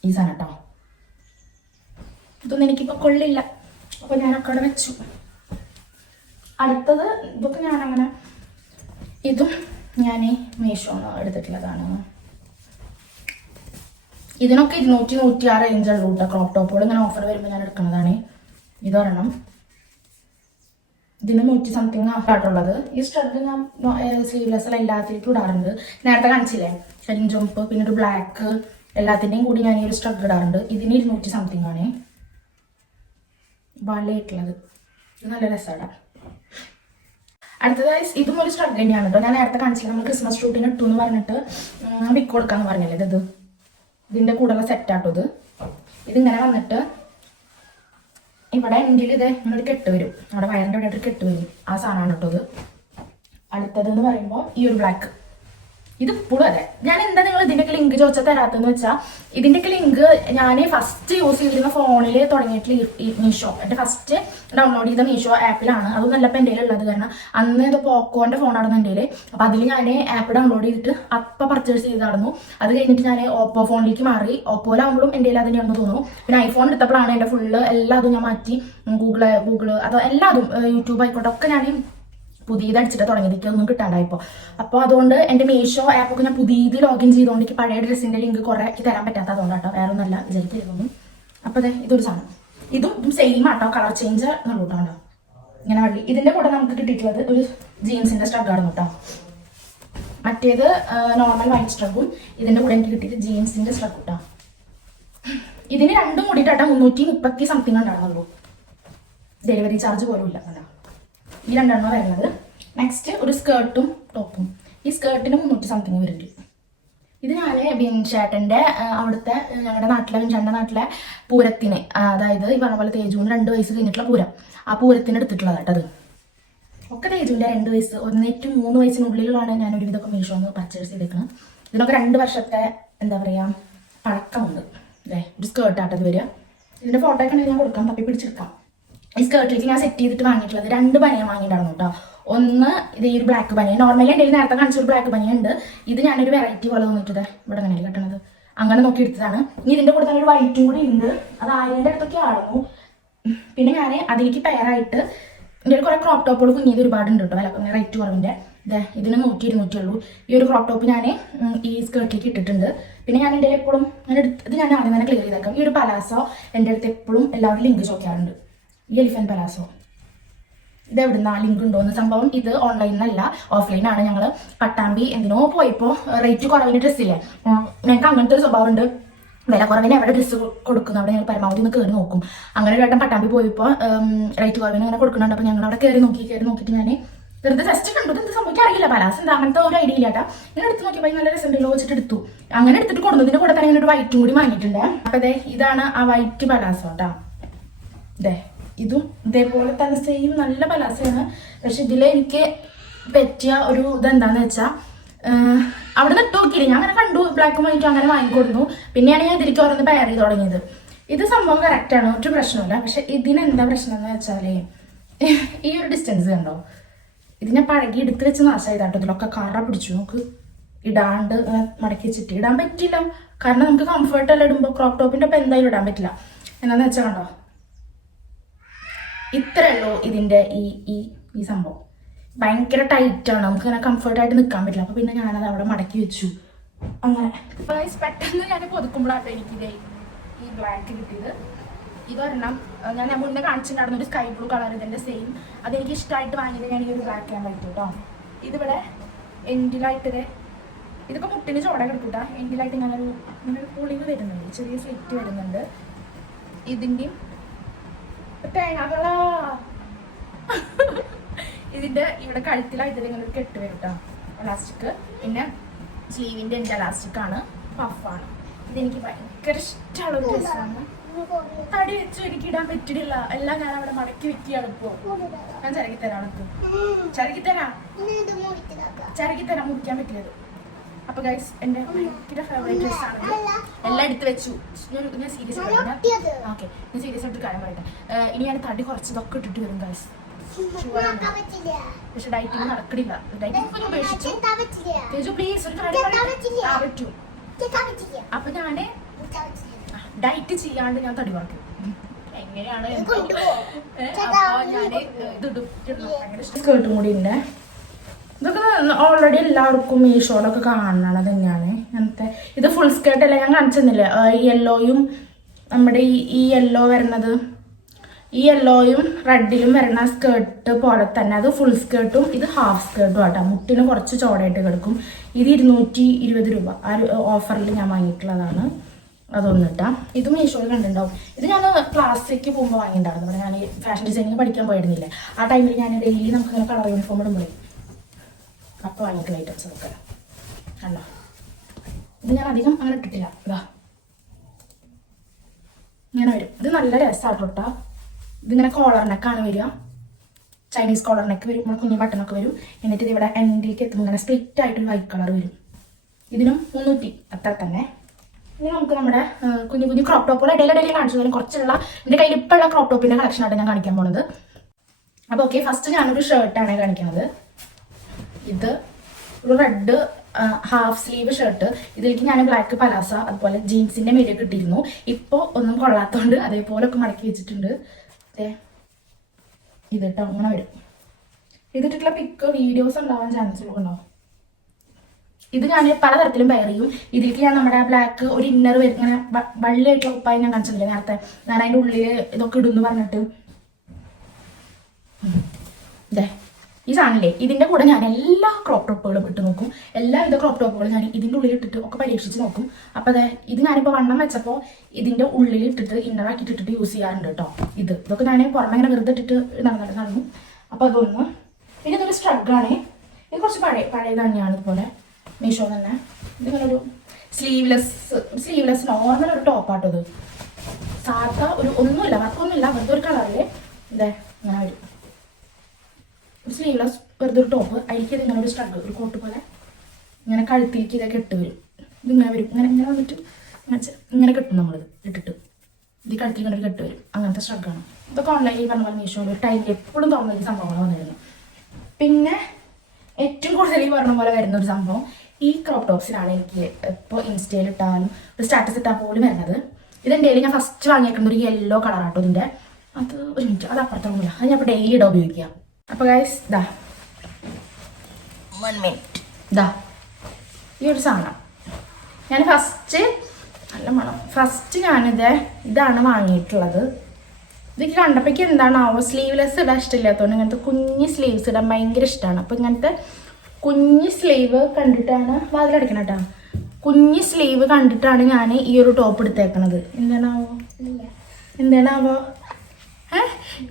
ഈ സാധനം കേട്ടോ. ഇതൊന്നും എനിക്കിപ്പോൾ കൊള്ളില്ല, അപ്പോൾ ഞാനൊക്കെ അവിടെ വെച്ചു. അടുത്തത് ഇതൊക്കെ ഞാനങ്ങനെ, ഇതും ഞാൻ മീഷോന്ന് എടുത്തിട്ടുള്ളതാണ്. ഇതിനൊക്കെ 200-106 റേഞ്ചുള്ളൂ കേട്ടോ. ക്രോപ്പ് ടോപ്പുകൾ ഇങ്ങനെ ഓഫർ വരുമ്പോൾ ഞാൻ എടുക്കുന്നതാണ്. ഇതൊരെണ്ണം, ഇതിന് 100 സംതിങ് ആയിട്ടുള്ളത്. ഈ സ്റ്റഡ് ഞാൻ സ്ലീവ്ലെസ് എല്ലാത്തിലേക്കും ഇടാറുണ്ട്. നേരത്തെ കാണിച്ചില്ലേ, ഷെരിൻ ജോംപ്പ്, പിന്നെ ഒരു ബ്ലാക്ക്, എല്ലാത്തിൻ്റെയും കൂടി ഞാൻ ഈ ഒരു സ്റ്റഡ് ഇടാറുണ്ട്. ഇതിന് 200 സംതിങ് ആണ് വലയിട്ടുള്ളത്. ഇത് നല്ല രസമാണ്. അടുത്തതായി ഇതും ഒരു സ്റ്റഡ് തന്നെയാണ് കേട്ടോ. ഞാൻ നേരത്തെ കാണിച്ചില്ല, നമ്മൾ ക്രിസ്മസ് ഷൂട്ടിന് ഇട്ടു എന്ന് പറഞ്ഞിട്ട് വിക്ക് കൊടുക്കാന്ന് പറഞ്ഞല്ലേ. ഇതിന്റെ കൂടെയുള്ള സെറ്റാട്ടോ ഇത്. ഇതിങ്ങനെ വന്നിട്ട് ഇവിടെ എൻഡിൽ ഇത് ഇങ്ങനൊരു കെട്ട് വരും, അവിടെ വയറിൻ്റെ ഇവിടെ ഒരു കെട്ട് വരും. ആ സാധനമാണ് കേട്ടോ ഇത്. അടുത്തതെന്ന് പറയുമ്പോൾ ഈ ഒരു ബ്ലാക്ക്, ഇത് ഇപ്പോഴും അതെ. ഞാൻ എന്താ നിങ്ങൾ ഇതിൻ്റെയൊക്കെ ലിങ്ക് ചോദിച്ചാൽ തരാത്തെന്ന് വെച്ചാൽ, ഇതിൻ്റെയൊക്കെ ലിങ്ക് ഞാൻ ഫസ്റ്റ് യൂസ് ചെയ്തിരുന്ന ഫോണിൽ തുടങ്ങിയിട്ടുള്ള മീഷോ, എൻ്റെ ഫസ്റ്റ് ഡൗൺലോഡ് ചെയ്ത മീഷോ ആപ്പിലാണ്. അത് നല്ല ഇപ്പം എൻ്റെ ഉള്ളത്, കാരണം അന്ന് ഇത് പോക്കോൻ്റെ ഫോണായിരുന്നു എൻ്റെ കയ്യിൽ. അപ്പോൾ അതിൽ ഞാൻ ആപ്പ് ഡൗൺലോഡ് ചെയ്തിട്ട് അപ്പം പർച്ചേസ് ചെയ്തായിരുന്നു. അത് കഴിഞ്ഞിട്ട് ഞാൻ ഓപ്പോ ഫോണിലേക്ക് മാറി. ഓപ്പോയിലാകുമ്പോഴും എൻ്റെ കയ്യിൽ അതിനെയാണെന്ന് തോന്നുന്നു. പിന്നെ ഐഫോൺ എടുത്തപ്പോഴാണ് എൻ്റെ ഫുള്ള് എല്ലാതും ഞാൻ മാറ്റി. ഗൂഗിള് അത് എല്ലാതും യൂട്യൂബ് ആയിക്കോട്ടെ ഒക്കെ ഞാൻ പുതിയത് അടിച്ചിട്ട് തുടങ്ങിയത്, ഒന്നും കിട്ടാണ്ടായിപ്പോൾ. അപ്പോൾ അതുകൊണ്ട് എൻ്റെ മീഷോ ആപ്പൊക്കെ ഞാൻ പുതിയത് ലോഗിൻ ചെയ്തുകൊണ്ട് എനിക്ക് പഴയ ഡ്രസ്സിൻ്റെ ലിങ്ക് കുറേ തരാൻ പറ്റാത്തതുകൊണ്ട് കേട്ടോ, വേറെ ഒന്നല്ല വിചാരിക്കുന്നു. അപ്പോൾ അതെ ഇതൊരു സാധനം, ഇതും സെയിം ആട്ടോ, കളർ ചേഞ്ച് ഉള്ളൂ കേട്ടോ. ഇങ്ങനെ വള്ളി. ഇതിൻ്റെ കൂടെ നമുക്ക് കിട്ടിയിട്ടുള്ളത് ഒരു ജീൻസിൻ്റെ സ്ട്രഗാണ് കേട്ടോ. മറ്റേത് നോർമൽ വൈറ്റ് സ്ട്രഗും, ഇതിൻ്റെ കൂടെ എനിക്ക് കിട്ടിയിട്ട് ജീൻസിൻ്റെ സ്ട്രഗ് കേട്ടോ. ഇതിന് രണ്ടും കൂടിയിട്ടാട്ടോ 330 സംതിങ് ഉണ്ടാകുന്നുള്ളൂ. ഡെലിവറി ചാർജ് പോലും ഇല്ല കേട്ടോ. ഈ 2 എണ്ണം വരുന്നത്. നെക്സ്റ്റ് ഒരു സ്കേർട്ടും ടോപ്പും. ഈ സ്കേർട്ടിന് 300 സംതിങ് വരുന്നുണ്ട്. ഇത് ഞാൻ ബിൻചേട്ടൻ്റെ അവിടുത്തെ, ഞങ്ങളുടെ ബിൻചേട്ടൻ്റെ നാട്ടിലെ പൂരത്തിന്, അതായത് ഈ പറഞ്ഞ പോലെ തേജുവിന് 2 വയസ്സ് കഴിഞ്ഞിട്ടുള്ള പൂരം, ആ പൂരത്തിന് എടുത്തിട്ടുള്ളത് കേട്ടത്. ഒക്കെ തേജുവിൻ്റെ 2 വയസ്സ്, 1-3 വയസ്സിനുള്ളിലാണ് ഞാൻ ഒരുവിധമൊക്കെ മീഷോന്ന് പർച്ചേസ് ചെയ്തേക്കുന്നത്. ഇതിനൊക്കെ 2 വർഷത്തെ എന്താ പറയുക പഴക്കമുണ്ട്. ഒരു സ്കേർട്ടാട്ടത് വരിക. ഇതിൻ്റെ ഫോട്ടോ ഒക്കെ ഉണ്ടെങ്കിൽ ഞാൻ കൊടുക്കാം, തപ്പി പിടിച്ചെടുക്കാം. ഈ സ്കേർട്ടിലേക്ക് ഞാൻ സെറ്റ് ചെയ്തിട്ട് വാങ്ങിയിട്ടുള്ളത് 2 ബനിയൻ വാങ്ങിയിട്ടുണ്ടായിരുന്നു കേട്ടോ. ഒന്ന് ഇത് ഈ ഒരു ബ്ലാക്ക് ബനിയൻ, നോർമലി എൻ്റെ നേരത്തെ കാണിച്ചൊരു ബ്ലാക്ക് ബനിയൻ ഉണ്ട്. ഇത് ഞാനൊരു വെറൈറ്റി പോലെ തോന്നിയിട്ടത് ഇവിടെ അങ്ങനെ കെട്ടണത്, അങ്ങനെ നോക്കി എടുത്തതാണ്. ഇനി ഇതിൻ്റെ കൂടെ തന്നെ ഒരു വൈറ്റും കൂടി ഉണ്ട്, അത് 1000 അടുത്തൊക്കെ ആയിരുന്നു. പിന്നെ ഞാൻ അതിലേക്ക് പെയറായിട്ട് എൻ്റെ ഒരു കുറേ ക്രോപ്പ് ടോപ്പുകൾ കുഞ്ഞിയത് ഒരുപാടുണ്ട് കേട്ടോ, വില റേറ്റ് കുറവിൻ്റെ. ഇതിന് 100-200 ഉള്ളൂ. ഈ ഒരു ക്രോപ്പ് ടോപ്പ് ഞാൻ ഈ സ്കേർട്ടിലേക്ക് ഇട്ടിട്ടുണ്ട്. പിന്നെ ഞാൻ എൻ്റെ എപ്പോഴും ഇത് ഞാൻ ആദ്യം തന്നെ ക്ലിയർ ചെയ്തേക്കാം. ഈ ഒരു പലാസോ എൻ്റെ അടുത്ത് എപ്പോഴും എല്ലാവരും ലിങ്ക് ചോദിക്കാറുണ്ട്. ഈ എലിഫന്റ് പലാസോ ഇത് എവിടുന്ന ലിങ്ക് ഉണ്ടോന്ന്. സംഭവം ഇത് ഓൺലൈനിലല്ല, ഓഫ്ലൈനാണ്. ഞങ്ങൾ പട്ടാമ്പി എന്തിനോ പോയപ്പോൾ റേറ്റ് കുറവിന് ഡ്രസ്സില്ലേ, ഞങ്ങൾക്ക് അങ്ങനത്തെ ഒരു സ്വഭാവം ഉണ്ട്. വില കുറവിന് എവിടെ ഡ്രസ്സ് കൊടുക്കുന്നു അവിടെ ഞങ്ങൾ പരമാവധി ഒന്ന് കയറി നോക്കും. അങ്ങനെ ഒരു വട്ടം പട്ടാമ്പി പോയപ്പോൾ റേറ്റ് കുറവിന് അങ്ങനെ കൊടുക്കുന്നുണ്ട്. അപ്പോൾ ഞങ്ങൾ അവിടെ കയറി നോക്കിയിട്ട് ഞാൻ വെറുതെ ജസ്റ്റ് കണ്ടു. എന്ത് സംഭവിക്കാൻ അറിയില്ല, പലാസ് എന്താ അങ്ങനത്തെ ഒരു ഐഡിയ ഇല്ലാട്ടാ. ഞാൻ എടുത്ത് നോക്കിയപ്പോൾ നല്ല രസമുണ്ടല്ലോ വെച്ചിട്ട് എടുത്തു. അങ്ങനെ എടുത്തിട്ട് കൊടുക്കുന്നതിൻ്റെ കൂടെ തന്നെ ഇങ്ങനെ ഒരു വൈറ്റും കൂടി വാങ്ങിയിട്ടുണ്ട്. അപ്പോൾ അതെ ഇതാണ് ആ വൈറ്റ് പലാസോ കേട്ടോ. ഇതും ഇതേപോലെ തന്നെ സെയിം നല്ല പലാസയാണ്. പക്ഷെ ഇതിൽ എനിക്ക് പറ്റിയ ഒരു ഇതെന്താന്ന് വെച്ചാൽ, അവിടെ നിന്ന് ഇട്ട് നോക്കിയില്ല, ഞാൻ അങ്ങനെ കണ്ടു ബ്ലാക്കും വൈറ്റും അങ്ങനെ വാങ്ങിക്കൊടുന്നു. പിന്നെയാണ് ഞാൻ ഇതിലേക്ക് ഓരോന്ന് പെയർ ചെയ്ത് തുടങ്ങിയത്. ഇത് സംഭവം കറക്റ്റാണ്, ഒരു പ്രശ്നമില്ല. പക്ഷെ ഇതിനെന്താ പ്രശ്നം എന്ന് വെച്ചാൽ, ഈ ഒരു ഡിസ്റ്റൻസ് കണ്ടോ, ഇത് ഞാൻ പഴകി എടുത്ത് വെച്ച് നാശമായതാട്ടോ. ഇതിലൊക്കെ കറ പിടിച്ചു. നമുക്ക് ഇടാണ്ട് മടക്കി വെച്ചിട്ട് ഇടാൻ പറ്റില്ല, കാരണം നമുക്ക് കംഫർട്ടെല്ലാം ഇടുമ്പോൾ ക്രോപ്പ് ടോപ്പിൻ്റെ ഒപ്പം എന്തായാലും ഇടാൻ പറ്റില്ല. എന്താണെന്ന് വെച്ചാൽ കണ്ടോ, ഇത്രയുള്ളൂ ഇതിൻ്റെ ഈ സംഭവം. ഭയങ്കര ടൈറ്റാണ്, നമുക്ക് ഇങ്ങനെ കംഫർട്ടായിട്ട് നിൽക്കാൻ പറ്റില്ല. അപ്പോൾ പിന്നെ ഞാനത് അവിടെ മടക്കി വെച്ചു. അങ്ങനെ പെട്ടെന്ന് ഞാൻ പൊതുക്കുമ്പോഴാട്ടോ എനിക്കിതേ ഈ ബ്ലാക്ക് കിട്ടിയത്. ഇതൊരെണ്ണം ഞാൻ മുന്നേ കാണിച്ചിട്ടുണ്ടായിരുന്ന ഒരു സ്കൈ ബ്ലൂ കളർ ഇതിൻ്റെ സെയിം. അതെനിക്ക് ഇഷ്ടമായിട്ട് വാങ്ങിയത് ഞാൻ ഈ ഒരു ബ്ലാക്ക് ചെയ്യാൻ പറ്റും കേട്ടോ. ഇതിവിടെ എൻഡിലായിട്ട് ഇതിപ്പോൾ മുട്ടിന് ചോട കിടക്കൂട്ടാ. എൻഡിലായിട്ട് ഇങ്ങനൊരു പുളിവ് വരുന്നുണ്ട്, ചെറിയ സ്ലിറ്റ് വരുന്നുണ്ട്. ഇതിൻ്റെയും തേങ്ങാകള ഇതിൻ്റെ ഇവിടെ കഴുത്തിലായിട്ട് ഇങ്ങനെ ഒരു കെട്ട് വരും കേട്ടോ, എലാസ്റ്റിക്. പിന്നെ സ്ലീവിൻ്റെ എൻ്റെ എലാസ്റ്റിക്കാണ്, പഫാണ്. ഇതെനിക്ക് ഭയങ്കര ഇഷ്ടമുള്ള ഒരു ഡ്രസ്സാണ്. തടി വെച്ചു എനിക്ക് ഇടാൻ പറ്റില്ല, എല്ലാം ഞാൻ അവിടെ മടക്കി വെക്കുകയാണ് ഇപ്പോൾ. ഞാൻ ചിരക്കി തരാം, ചിരക്കി തരാം, മുറിക്കാൻ പറ്റിയത്. അപ്പൊ ഗൈസ് എന്റെ ഭയങ്കര ഫേവറേറ്റ് ഡ്രസ്സാണ്. എല്ലാം എടുത്ത് വെച്ചു. ഞാൻ സീരിയസ് ആയിട്ട് ഓക്കെ, ഞാൻ സീരിയസ് ആയിട്ട് കാര്യം പറയട്ടെ. ഇനി ഞാൻ തടി കുറച്ചതൊക്കെ ഇട്ടിട്ട് വരും ഗൈസ്. പക്ഷെ ഡയറ്റിങ് നടക്കണില്ല. ഡയറ്റിങ് ഉപേക്ഷിച്ചു. തേജു പ്ലീസ് ഒരു കാര്യം പറ്റും. അപ്പൊ ഞാന് ഡയറ്റ് ചെയ്യാണ്ട് ഞാൻ തടി കുറയ്ക്കും. എങ്ങനെയാണ് അപ്പൊ ഞാന് ഇതിടും. സ്കേർട്ടും കൂടി ഉണ്ട്. ഇതൊക്കെ ഓൾറെഡി എല്ലാവർക്കും മീഷോയിലൊക്കെ കാണണത് തന്നെയാണ്. അങ്ങനത്തെ ഇത് ഫുൾ സ്കേർട്ട് അല്ല, ഞാൻ കാണിച്ചെന്നില്ല. യെല്ലോയും നമ്മുടെ ഈ യെല്ലോ വരുന്നത്, ഈ യെല്ലോയും റെഡിലും വരുന്ന സ്കേർട്ട് പോലെ തന്നെ അത് ഫുൾ സ്കേർട്ടും ഇത് ഹാഫ് സ്കേർട്ടും ആട്ടോ. മുട്ടിന് കുറച്ച് ചോടയായിട്ട് കിടക്കും. ഇത് 220 രൂപ ആ ഓഫറിൽ ഞാൻ വാങ്ങിയിട്ടുള്ളതാണ്. അതൊന്നിട്ടാ. ഇത് മീഷോയിൽ കണ്ടിട്ടുണ്ടാവും. ഇത് ഞാൻ ക്ലാസ്സിലേക്ക് പോകുമ്പോൾ വാങ്ങിയിട്ടുണ്ടായിരുന്നു. ഞാൻ ഫാഷൻ ഡിസൈനിങ് പഠിക്കാൻ പോയിരുന്നില്ലേ, ആ ടൈമിൽ ഞാൻ ഡെയിലി നമുക്ക് ഇങ്ങനെ കളർ യൂണിഫോം ഇടുമ്പോൾ അപ്പോൾ വാങ്ങിയിട്ടുള്ള ഐറ്റംസ് ഒക്കെ കണ്ടോ. ഇത് ഞാൻ അധികം അങ്ങനെ ഇട്ടിട്ടില്ല. ഇതാ ഇങ്ങനെ വരും. ഇത് നല്ല രസമാട്ടോ കേട്ടോ. ഇതിങ്ങനെ കോളർ നെക്കാണ് വരിക, ചൈനീസ് കോളർ നെക്ക് വരും, നമ്മുടെ കുഞ്ഞു ബട്ടണൊക്കെ വരും. എന്നിട്ട് ഇത് ഇവിടെ എൻഡിലേക്ക് എത്തുമ്പോൾ ഇങ്ങനെ സ്പ്ലിറ്റ് ആയിട്ട് വൈറ്റ് കളർ വരും. ഇതിനും 300 അത്ര തന്നെ. ഇനി നമുക്ക് നമ്മുടെ കുഞ്ഞു കുഞ്ഞു ക്രോപ്പ് ടോപ്പുകൾ ഇടയിലിടയിൽ കാണിച്ചു തരാം. കുറച്ചുള്ള എൻ്റെ കയ്യിൽ ഇപ്പോൾ ഉള്ള ക്രോപ്പ് ടോപ്പിൻ്റെ കളക്ഷനായിട്ട് ഞാൻ കാണിക്കാൻ പോണത്. അപ്പോൾ ഓക്കെ, ഫസ്റ്റ് ഞാനൊരു ഷർട്ടാണ് കാണിക്കുന്നത്. ഇത് ഒരു റെഡ് ഹാഫ് സ്ലീവ് ഷർട്ട്. ഇതിലേക്ക് ഞാൻ ബ്ലാക്ക് പലാസ അതുപോലെ ജീൻസിൻ്റെ മേലെ കിട്ടിയിരുന്നു. ഇപ്പോൾ ഒന്നും കൊള്ളാത്തതുകൊണ്ട് അതേപോലെ ഒക്കെ മടക്കി വെച്ചിട്ടുണ്ട്. ഇത് കേട്ടോ അങ്ങനെ വരും. ഇതിട്ടുള്ള പിക്ക് വീഡിയോസ് ഉണ്ടാവാൻ ചാൻസുകൾ ഉണ്ടാവും. ഇത് ഞാൻ പലതരത്തിലും പെയർ ചെയ്യും. ഇതിലേക്ക് ഞാൻ നമ്മുടെ ബ്ലാക്ക് ഒരു ഇന്നർ വരും, ഇങ്ങനെ വള്ളിയായിട്ടുള്ള ഉപ്പായി ഞാൻ കാണിച്ചിട്ടില്ല നേരത്തെ. ഞാൻ അതിൻ്റെ ഉള്ളിൽ ഇതൊക്കെ ഇടുന്നു പറഞ്ഞിട്ട് ഇതേ ഈ സാധനമില്ലേ, ഇതിൻ്റെ കൂടെ ഞാൻ എല്ലാ ക്രോപ്പ് ടോപ്പുകളും ഇട്ട് നോക്കും. എല്ലാവിധ ക്രോപ്പ് ടോപ്പുകളും ഞാൻ ഇതിൻ്റെ ഉള്ളിൽ ഇട്ടിട്ട് ഒക്കെ പരീക്ഷിച്ച് നോക്കും. അപ്പോൾ അതെ ഇത് ഞാനിപ്പോൾ വണ്ണം വെച്ചപ്പോൾ ഇതിൻ്റെ ഉള്ളിൽ ഇട്ടിട്ട് ഇന്നറാക്കിയിട്ട് ഇട്ടിട്ട് യൂസ് ചെയ്യാറുണ്ട് കേട്ടോ. ഇതൊക്കെ ഞാൻ പുറമെ ഇങ്ങനെ വെറുതെ ഇട്ടിട്ട് നടന്നു. അപ്പോൾ അതൊന്ന്. പിന്നെ ഇതൊരു സ്ട്രഗാണ്. ഇത് കുറച്ച് പഴയ തന്നെയാണ്. ഇതുപോലെ മീഷോ തന്നെ. ഇതിങ്ങനെ ഒരു സ്ലീവ്ലെസ് നോർമൽ ഒരു ടോപ്പാട്ടോ. ഇത് സാധാ ഒന്നുമില്ല, വർക്കൊന്നുമില്ല, വെറുതെ ഒരു കളറിൽ ഇതേ ഇങ്ങനെ വരും. ഒരു സ്ലീവ്ലെസ് വെറുതെ ഒരു ടോപ്പ്. അതിലേക്ക് ഇതിങ്ങനെ ഒരു സ്ട്രഗ്, ഒരു കോട്ട് പോലെ ഇങ്ങനെ കഴുത്തിലേക്ക് ഇതൊക്കെ ഇട്ട് വരും. ഇതിങ്ങനെ വരും, ഇങ്ങനെ വന്നിട്ട് ഇങ്ങനെ കെട്ടും നമ്മളിത് ഇട്ടിട്ട്. ഇത് കഴുത്തിൽ ഇങ്ങനെ ഒരു കെട്ട് വരും. അങ്ങനത്തെ സ്ട്രഗാണ്. ഇതൊക്കെ ഓൺലൈനിൽ പറഞ്ഞ പോലെ മീഷോയിൽ ഒരു ടൈമിൽ എപ്പോഴും തുറന്ന സംഭവങ്ങൾ വന്നിരുന്നു. പിന്നെ ഏറ്റവും കൂടുതൽ ഈ പറഞ്ഞ പോലെ വരുന്ന ഒരു സംഭവം ഈ ക്രോപ്പ് ടോപ്സിനാണ്. എനിക്ക് ഇപ്പോൾ ഇൻസ്റ്റയിൽ ഇട്ടാലും ഒരു സ്റ്റാറ്റസ് ഇട്ടാൽ പോലും വരുന്നത്. ഇതെൻ്റെ ഞാൻ ഫസ്റ്റ് വാങ്ങിയേക്കുന്നത് ഒരു യെല്ലോ കളറാട്ടോ. ഇതിൻ്റെ അത് ഒരു മിനിറ്റ്, അത് അപ്പുറത്തൊന്നുമില്ല, അത് ഞാൻ ഇപ്പോൾ ഡെയിലി ഇടാൻ ഉപയോഗിക്കാം. അപ്പോൾ ഗൈസ് ദാ 1 മിനിറ്റ് ദാ ഈ ഒരു സാധനം ഞാൻ നല്ല മണം. ഫസ്റ്റ് ഇതാണ് വാങ്ങിയിട്ടുള്ളത്. ഇതൊക്കെ കണ്ടപ്പോഴേക്ക് എന്താണാവോ സ്ലീവ്ലെസ് ഇടാൻ ഇഷ്ടമില്ലാത്തതുകൊണ്ട് ഇങ്ങനത്തെ കുഞ്ഞ് സ്ലീവ്സ് ഇടാൻ ഭയങ്കര ഇഷ്ടമാണ്. അപ്പോൾ ഇങ്ങനത്തെ കുഞ്ഞ് സ്ലീവ് കണ്ടിട്ടാണ് വാതിലടക്കണം കേട്ടോ. കുഞ്ഞ് സ്ലീവ് കണ്ടിട്ടാണ് ഞാൻ ഈ ഒരു ടോപ്പ് എടുത്തേക്കണത്. എന്താണാവോ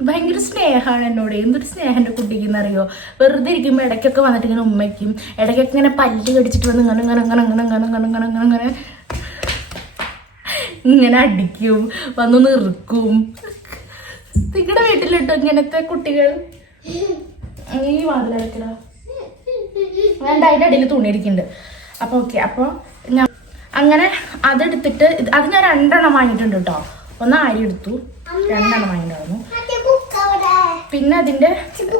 ഭയങ്കര സ്നേഹമാണ് എന്നോട്. എന്തൊരു സ്നേഹം എൻ്റെ കുട്ടിക്കെന്നറിയോ. വെറുതെ ഇരിക്കുമ്പോൾ ഇടയ്ക്കൊക്കെ വന്നിട്ട് ഇങ്ങനെ ഉമ്മയ്ക്കും, ഇടയ്ക്കൊക്കെ ഇങ്ങനെ പല്ല് കടിച്ചിട്ട് വന്ന് ഇങ്ങനെ അടിക്കും, വന്ന് നിറുക്കും. നിങ്ങളുടെ വീട്ടിലിട്ടോ ഇങ്ങനത്തെ കുട്ടികൾ? ഈ വാതിലടക്കട വേണ്ട, അതിൻ്റെ അടിയിൽ തുണി ഇരിക്കുന്നുണ്ട്. അപ്പോൾ ഓക്കെ, അപ്പോൾ ഞാൻ അങ്ങനെ അതെടുത്തിട്ട് അത് ഞാൻ 2 എണ്ണം വാങ്ങിയിട്ടുണ്ട് കേട്ടോ. ഒന്ന് ആരി എടുത്തു, 2 എണ്ണം വാങ്ങിയിട്ടുണ്ടായിരുന്നു. പിന്നെ അതിൻ്റെ